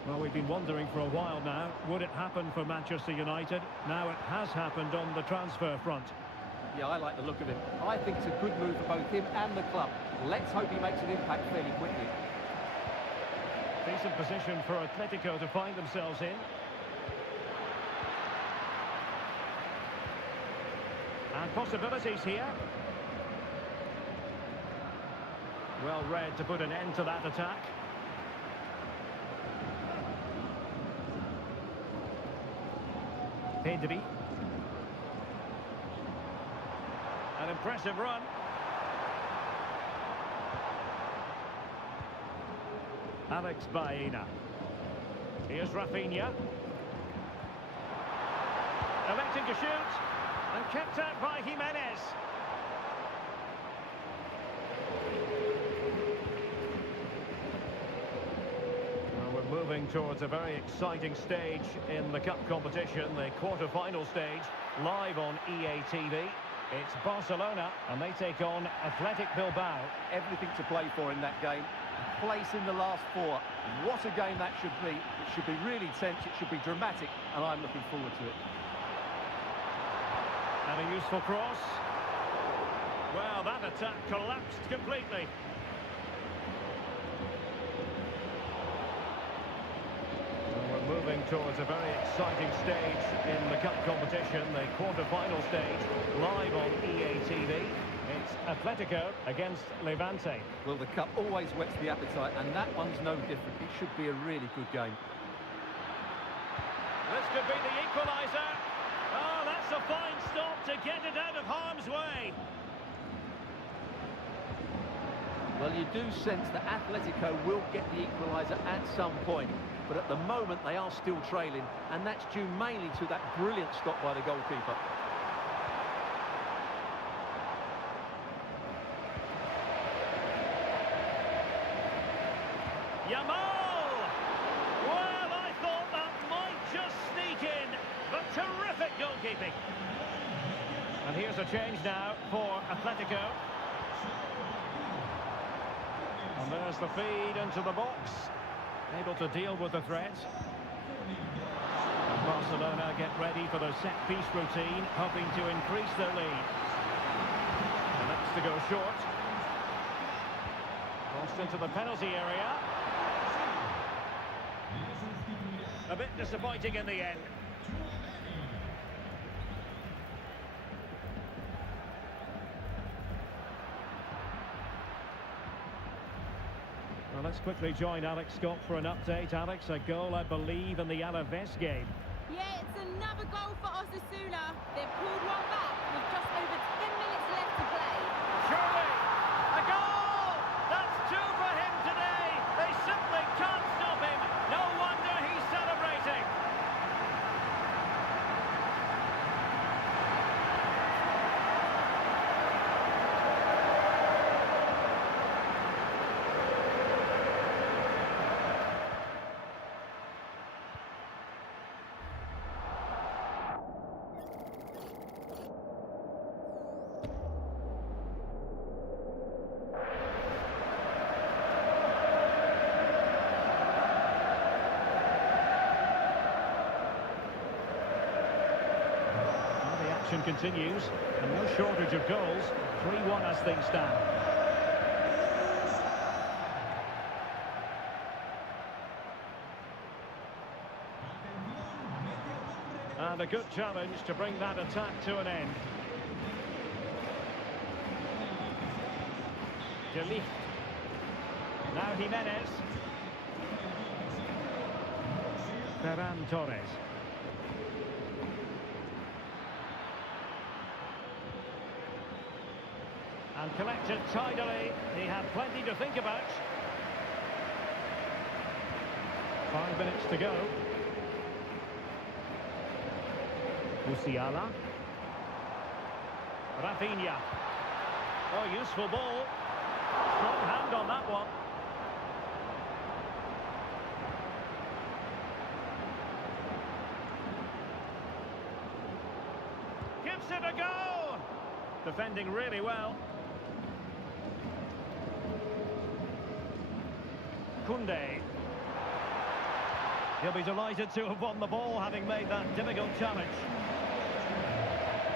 Well, we've been wondering for a while now, would it happen for Manchester United? Now it has happened on the transfer front. Yeah, I like the look of him. I think it's a good move for both him and the club. Let's hope he makes an impact fairly quickly. Decent position for Atletico to find themselves in. And possibilities here. Well read to put an end to that attack. Pedri. An impressive run. Alex Baena. Here's Rafinha. Electing to shoot. And kept out by Jimenez. Moving towards a very exciting stage in the cup competition, the quarter-final stage, live on EA TV. It's Barcelona, and they take on Athletic Bilbao. Everything to play for in that game. A place in the last four. What a game that should be. It should be really tense, it should be dramatic, and I'm looking forward to it. And a useful cross. Well, that attack collapsed completely. Moving towards a very exciting stage in the cup competition, the quarter-final stage, live on EA TV. It's Atletico against Levante. Well, the cup always whets the appetite, and that one's no different. It should be a really good game. This could be the equaliser. Oh, that's a fine stop to get it out of harm's way. Well, you do sense that Atletico will get the equaliser at some point. But at the moment, they are still trailing, and that's due mainly to that brilliant stop by the goalkeeper. Yamal! Well, I thought that might just sneak in, but terrific goalkeeping. And here's a change now for Atletico. And there's the feed into the box. Able to deal with the threat. And Barcelona get ready for their set-piece routine, hoping to increase their lead. And that's to go short. Crossed into the penalty area. A bit disappointing in the end. Well, let's quickly join Alex Scott for an update. Alex, a goal, I believe, in the Alaves game. Yeah, it's another goal for Osasuna. They've pulled one back with just over 10 minutes left to play. Surely, a goal! That's two for him today. They simply can't stop him. No wonder he's celebrating. Continues, and no shortage of goals. 3-1 as things stand. And a good challenge to bring that attack to an end. De Ligt. Now Jimenez. Ferran Torres. And collected tidily. He had plenty to think about. 5 minutes to go. Musiala. Rafinha. Oh, useful ball. Strong hand on that one. Gives it a go. Defending really well. Koundé. He'll be delighted to have won the ball, having made that difficult challenge.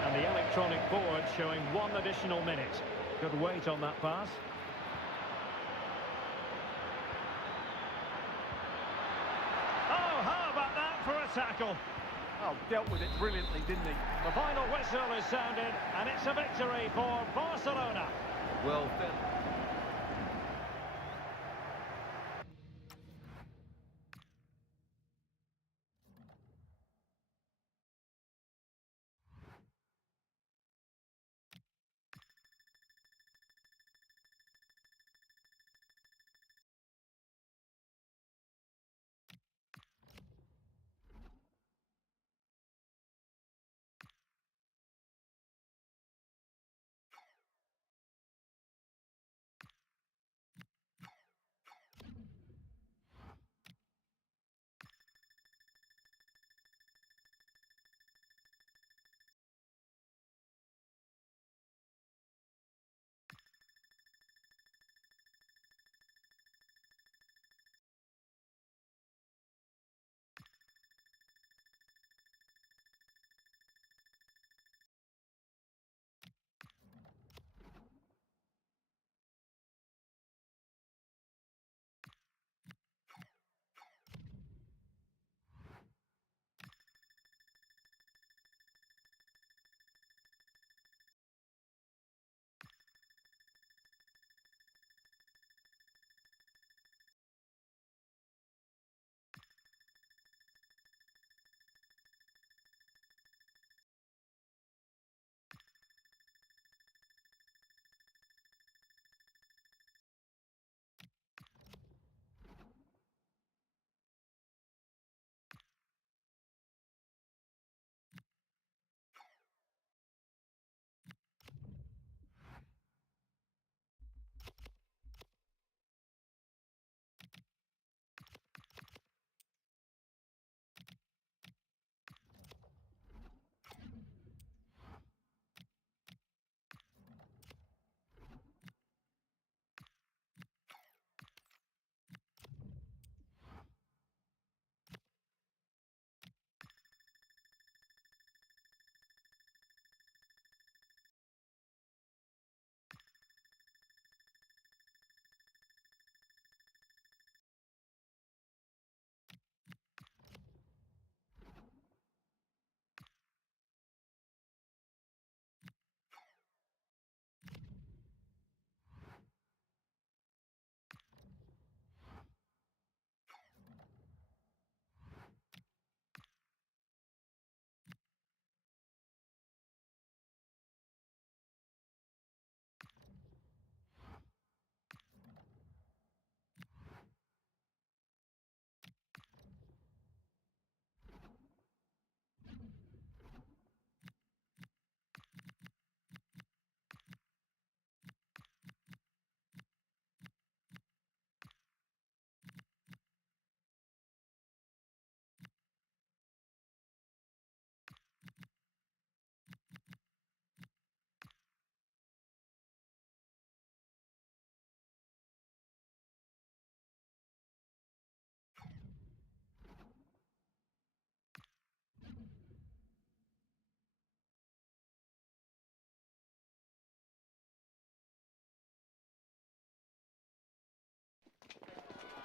And the electronic board showing 1 additional minute. Good weight on that pass. Oh, how about that for a tackle? Oh, dealt with it brilliantly, didn't he? The final whistle is sounded, and it's a victory for Barcelona. Well done.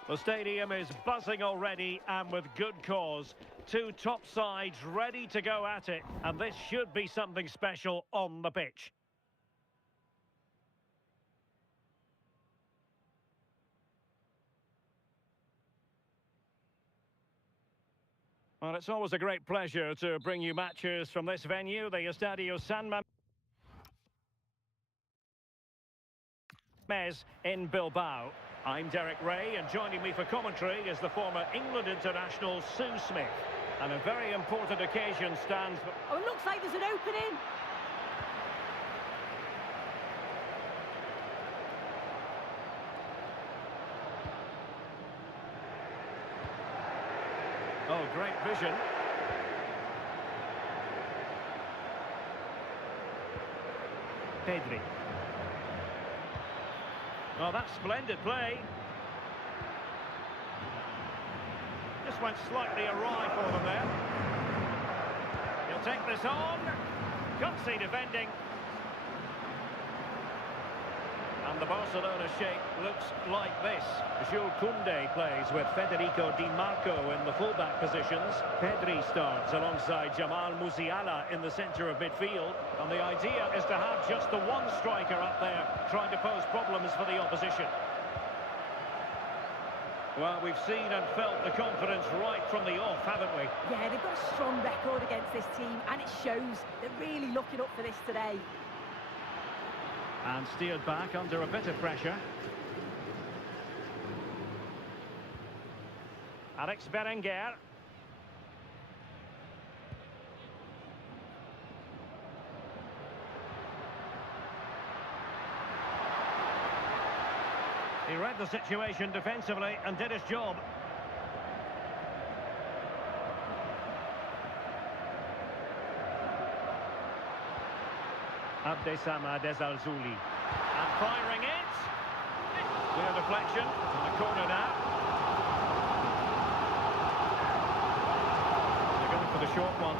The stadium is buzzing already, and with good cause. Two top sides ready to go at it, and this should be something special on the pitch. Well, it's always a great pleasure to bring you matches from this venue, the Estadio San Mamés in Bilbao. I'm Derek Ray, and joining me for commentary is the former England international Sue Smith. And a very important occasion stands... Oh, it looks like there's an opening. vision. Pedri. Oh, that's splendid play. Just went slightly awry for them there. He'll take this on. Can't see defending. And the Barcelona shape looks like this. Jules Koundé plays with Federico Di Marco in the fullback positions. Pedri starts alongside Jamal Musiala in the centre of midfield. And the idea is to have just the one striker up there trying to pose problems for the opposition. Well, we've seen and felt the confidence right from the off, haven't we? Yeah, they've got a strong record against this team, and it shows. They're really looking up for this today. And steered back under a bit of pressure. Alex Berenguer. He read the situation defensively and did his job. Abdessamad Ezalzouli. And firing it. Clear deflection. On the corner now. They're going for the short one.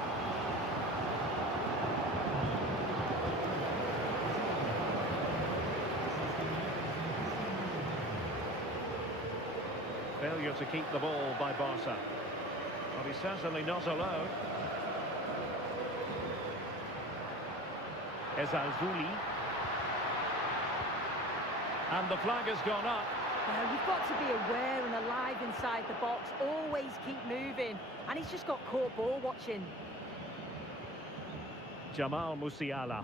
Failure to keep the ball by Barca. Well, he's certainly not alone. Ezalzouli. And the flag has gone up. You've got to be aware and alive inside the box. Always keep moving. And he's just got caught ball watching. Jamal Musiala.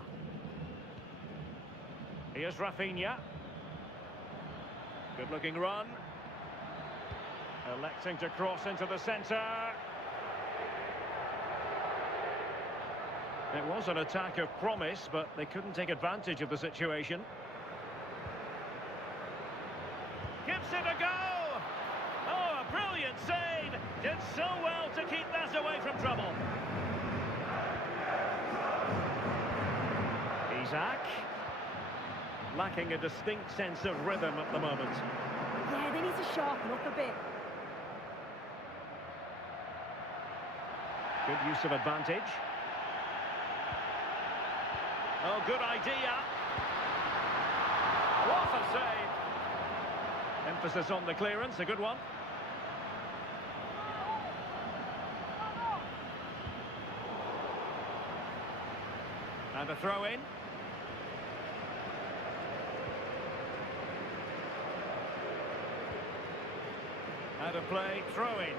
Here's Rafinha. Good looking run. Electing to cross into the centre. It was an attack of promise, but they couldn't take advantage of the situation. Gives it a go! Oh, a brilliant save! Did so well to keep that away from trouble. Isaac. Lacking a distinct sense of rhythm at the moment. Yeah, they need to sharpen up a bit. Good use of advantage. Oh, good idea. What a save. Emphasis on the clearance, a good one. And a throw in. Out of play, throw in.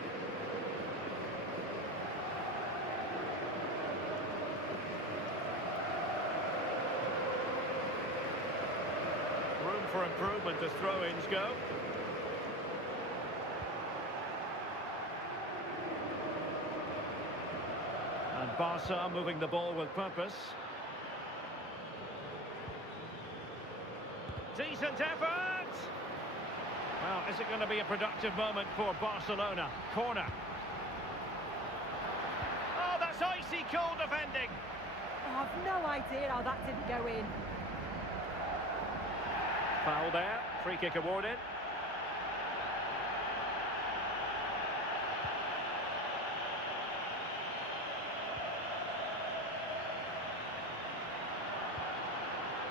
Room for improvement as throw-ins go. And Barca moving the ball with purpose. Decent effort! Well, is it going to be a productive moment for Barcelona? Corner. Oh, that's icy cold defending. Oh, I've no idea how that didn't go in. Foul there, free kick awarded.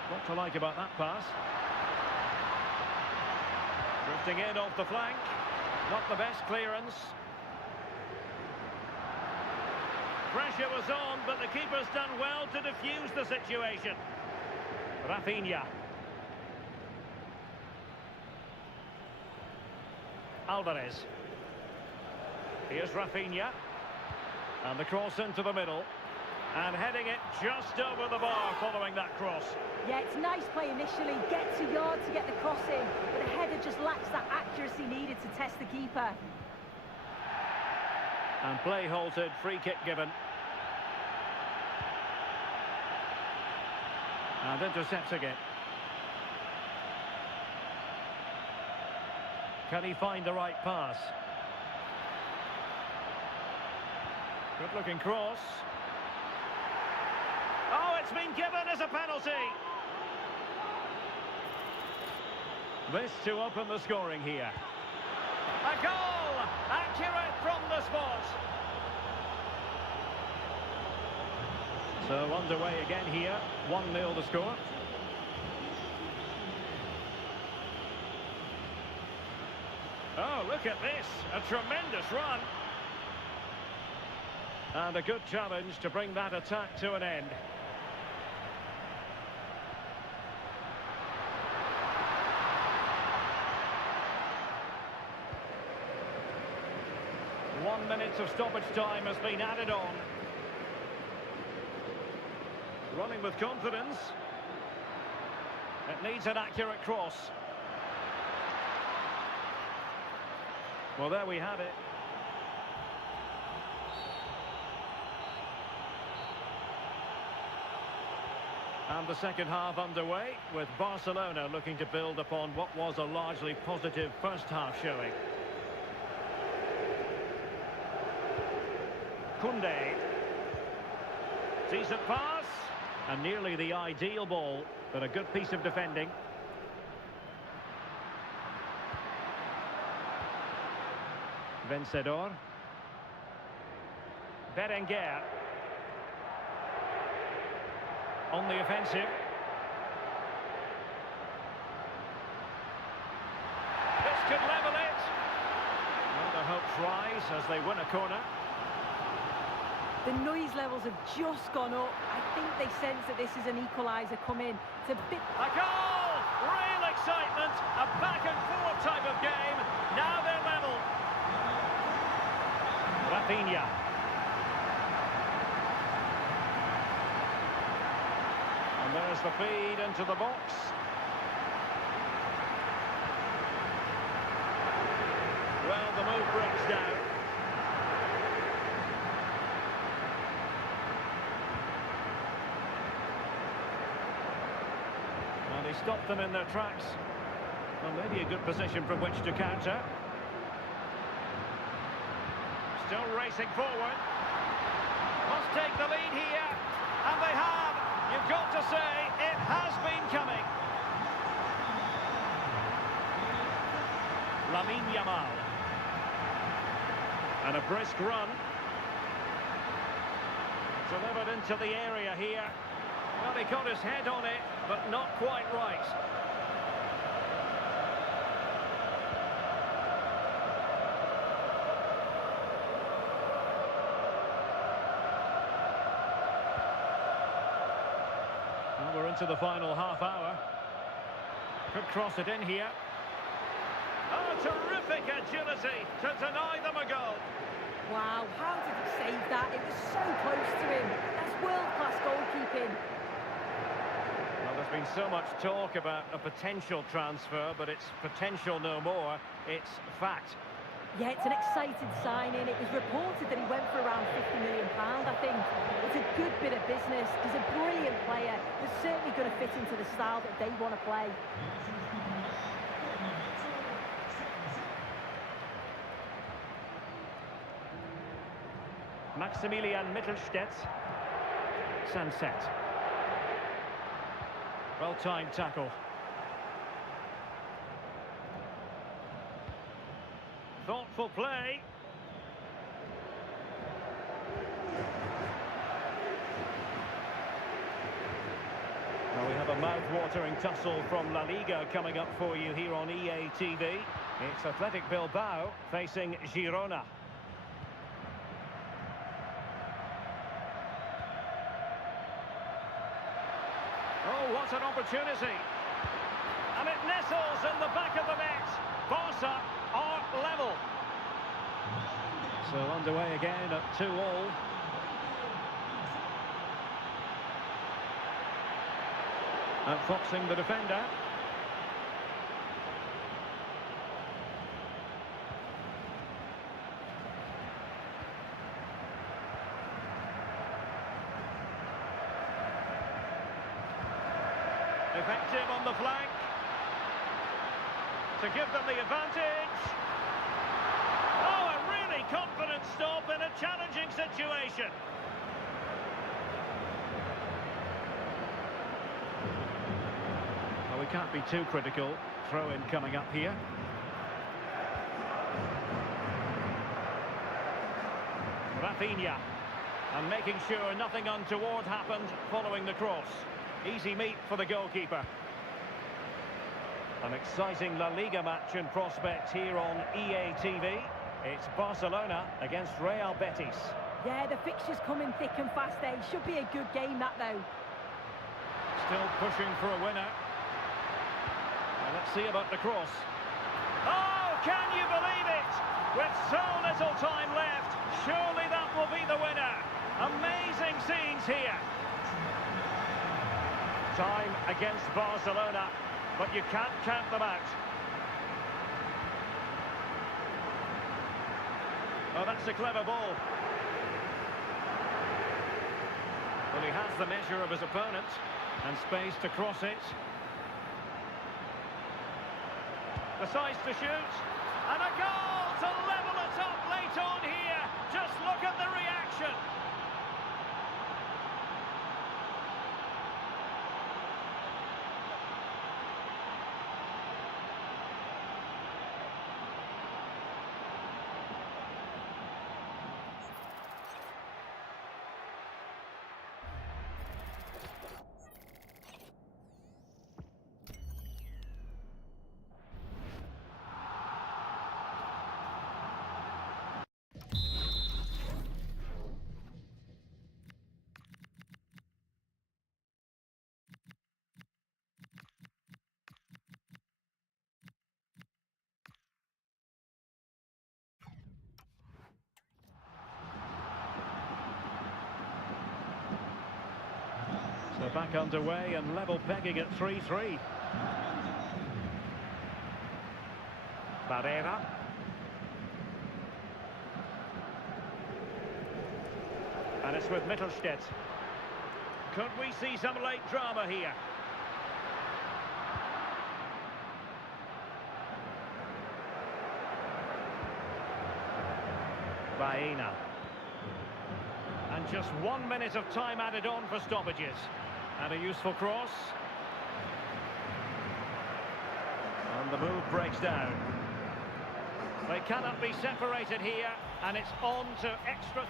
What to like about that pass? Drifting in off the flank, not the best clearance. Pressure was on, but the keeper's done well to defuse the situation. Rafinha. Alvarez. Here's Rafinha. And the cross into the middle. And heading it just over the bar following that cross. Yeah, it's nice play initially. Get to yard to get the cross in. But the header just lacks that accuracy needed to test the keeper. And play halted, free kick given. And intercepting it. Can he find the right pass? Good looking cross. Oh, it's been given as a penalty. This to open the scoring here. A goal! Accurate from the spot. So underway again here. 1-0 the score. Oh, look at this. A tremendous run. And a good challenge to bring that attack to an end. One minute of stoppage time has been added on. Running with confidence. It needs an accurate cross. Well, there we have it. And the second half underway, with Barcelona looking to build upon what was a largely positive first half showing. Koundé. Decent pass. And nearly the ideal ball, but a good piece of defending. Vencedor. Berenguer. On the offensive. This could level it. Well, the hopes rise as they win a corner. The noise levels have just gone up. I think they sense that this is an equaliser coming. It's a bit... A goal! Real excitement. A back and forth type of game. Now they're level. Rafinha. And there's the feed into the box. Well, the move breaks down. And he stopped them in their tracks. Well, maybe a good position from which to counter. Still racing forward. Must take the lead here. And they have. You've got to say, it has been coming. Lamine Yamal. And a brisk run. Delivered into the area here. Well, he got his head on it, but not quite right. Well, we're into the final half hour. Could cross it in here. Oh, terrific agility to deny them a goal. Wow, how did he save that? It was so close to him. That's world-class goalkeeping. Well, there's been so much talk about a potential transfer, but it's potential no more. It's fact. Yeah, it's an exciting signing. It was reported that he went for around £50 million, I think. It's a good bit of business. He's a brilliant player. He's certainly going to fit into the style that they want to play. Maximilian Mittelstädt. Sunset. Well-timed tackle. Thoughtful play. Well, we have a mouth-watering tussle from La Liga coming up for you here on EA TV. It's Athletic Bilbao facing Girona. Oh, what an opportunity. And it nestles in the back of the net. Barca are level. So underway again at 2-2. Outfoxing the defender. Effective on the flank to give them the advantage. Oh, a really confident stop in a challenging situation. Well, we can't be too critical. Throw-in coming up here. Rafinha. And making sure nothing untoward happened following the cross. Easy meat for the goalkeeper. An exciting La Liga match in prospect here on EA TV. It's Barcelona against Real Betis. Yeah, the fixtures coming thick and fast there. It should be a good game, that, though. Still pushing for a winner. Well, let's see about the cross. Oh, can you believe it? With so little time left, surely that will be the winner. Amazing scenes here. Time against Barcelona, but you can't count them out. Oh, that's a clever ball. Well, he has the measure of his opponent and space to cross it. Decides to shoot. And a goal to level it up late on here. Just look at the reaction. So back underway and level pegging at 3-3. Barselona. And it's with Mittelstädt. Could we see some late drama here? Baena. And just 1 minute of time added on for stoppages. And a useful cross. And the move breaks down. They cannot be separated here, and it's on to extra...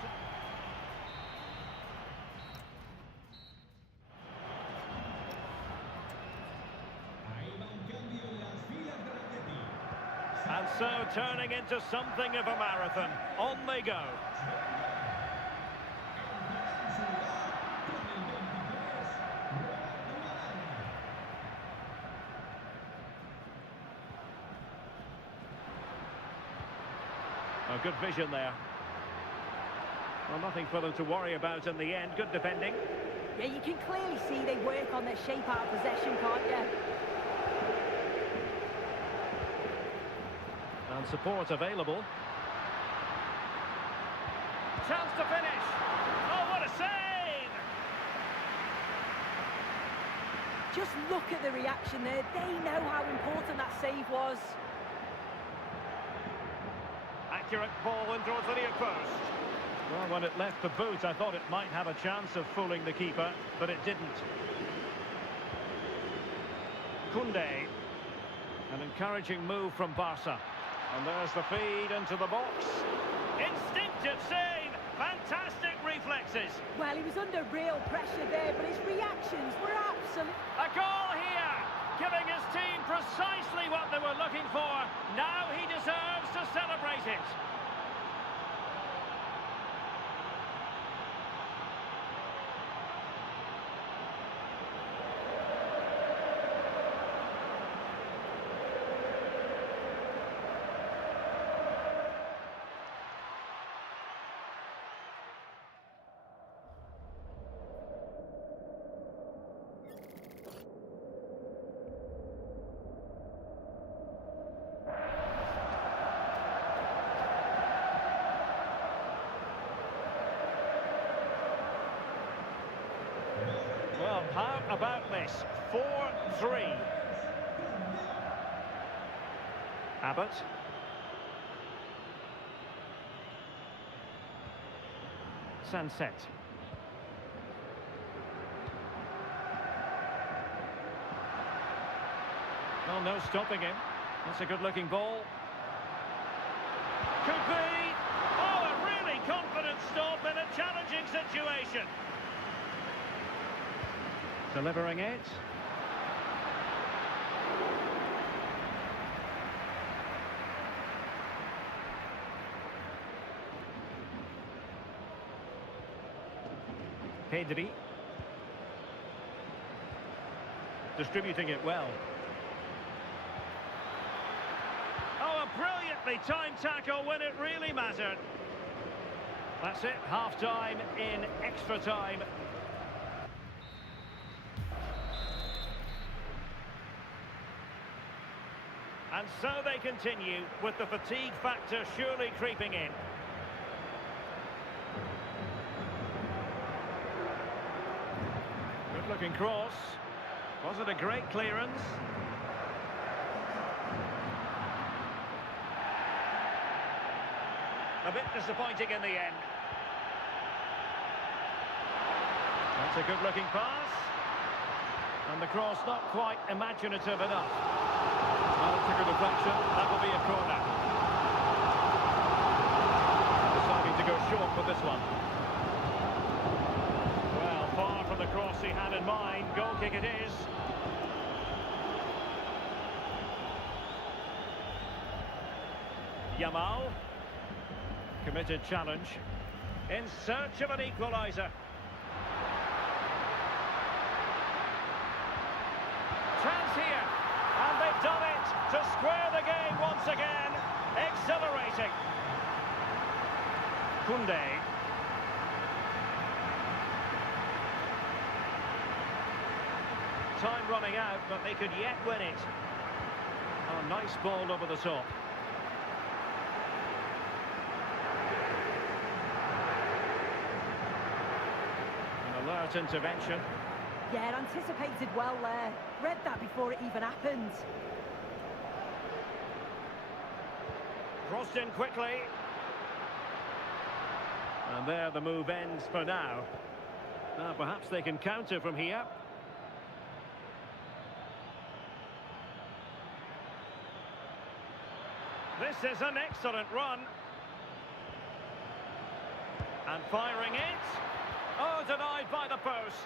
And so turning into something of a marathon. On they go. Oh, good vision there. Well, nothing for them to worry about in the end. Good defending. Yeah, you can clearly see they work on their shape out of possession, can't you? And support available. Chance to finish. Oh, what a save! Just look at the reaction there. They know how important that save was. Accurate ball in towards the near post. Well, when it left the boot, I thought it might have a chance of fooling the keeper, but it didn't. Koundé. An encouraging move from Barca. And there's the feed into the box. Instinctive save. Fantastic reflexes. Well, he was under real pressure there, but his reactions were absolute. A goal here, giving his team precisely what they were looking for. Now he deserves to celebrate it. Well, how about this? 4-3. Abbott. Sunset. Well, no stopping him. That's a good-looking ball. Could be. Oh, a really confident stop in a challenging situation. Delivering it. Pedri. Distributing it well. Oh, a brilliantly timed tackle when it really mattered. That's it, half-time in extra time. And so they continue, with the fatigue factor surely creeping in. Good-looking cross. Was it a great clearance? A bit disappointing in the end. That's a good-looking pass. And the cross not quite imaginative enough. Well, it took a deflection. That will be a corner. Deciding to go short with this one. Well, far from the cross he had in mind. Goal kick it is. Yamal. Committed challenge. In search of an equaliser. Chance here. And they've done it to square the game once again. Exhilarating. Koundé. Time running out, but they could yet win it. Oh, nice ball over the top. An alert intervention. Yeah, anticipated well there. Read that before it even happened. Crossed in quickly. And there the move ends for now. Now perhaps they can counter from here. This is an excellent run. And firing it. Oh, denied by the post.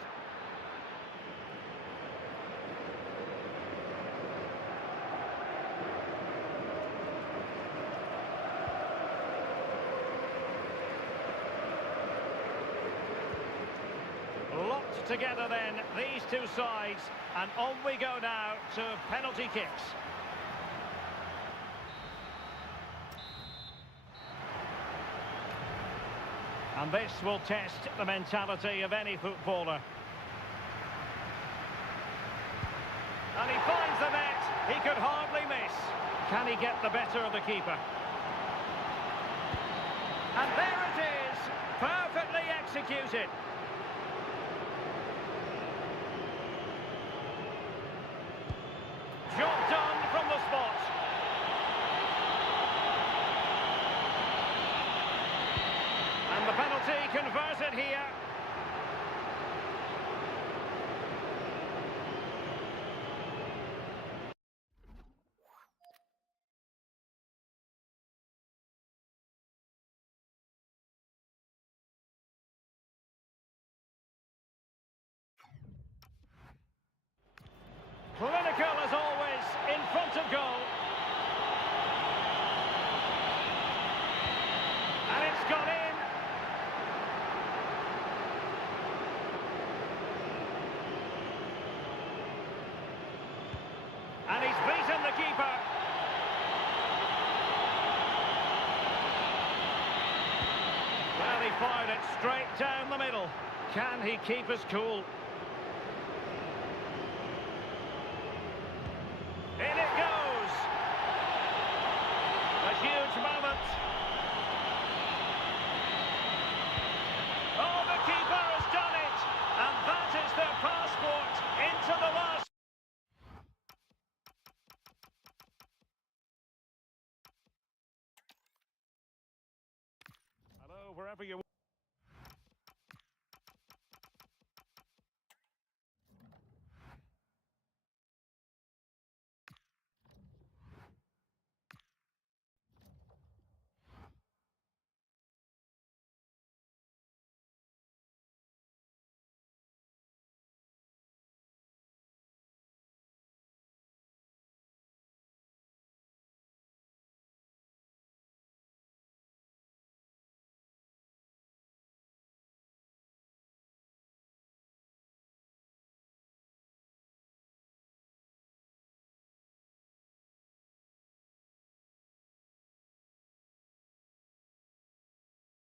Locked together then, these two sides. And on we go now to penalty kicks. And this will test the mentality of any footballer. And he finds the net. He could hardly miss. Can he get the better of the keeper? And there it is. Perfectly executed. Job done from the spot. And the penalty converted here. Clinical as always, in front of goal. And it's gone in. And he's beaten the keeper. Well, he fired it straight down the middle. Can he keep us cool? In it goes. A huge moment.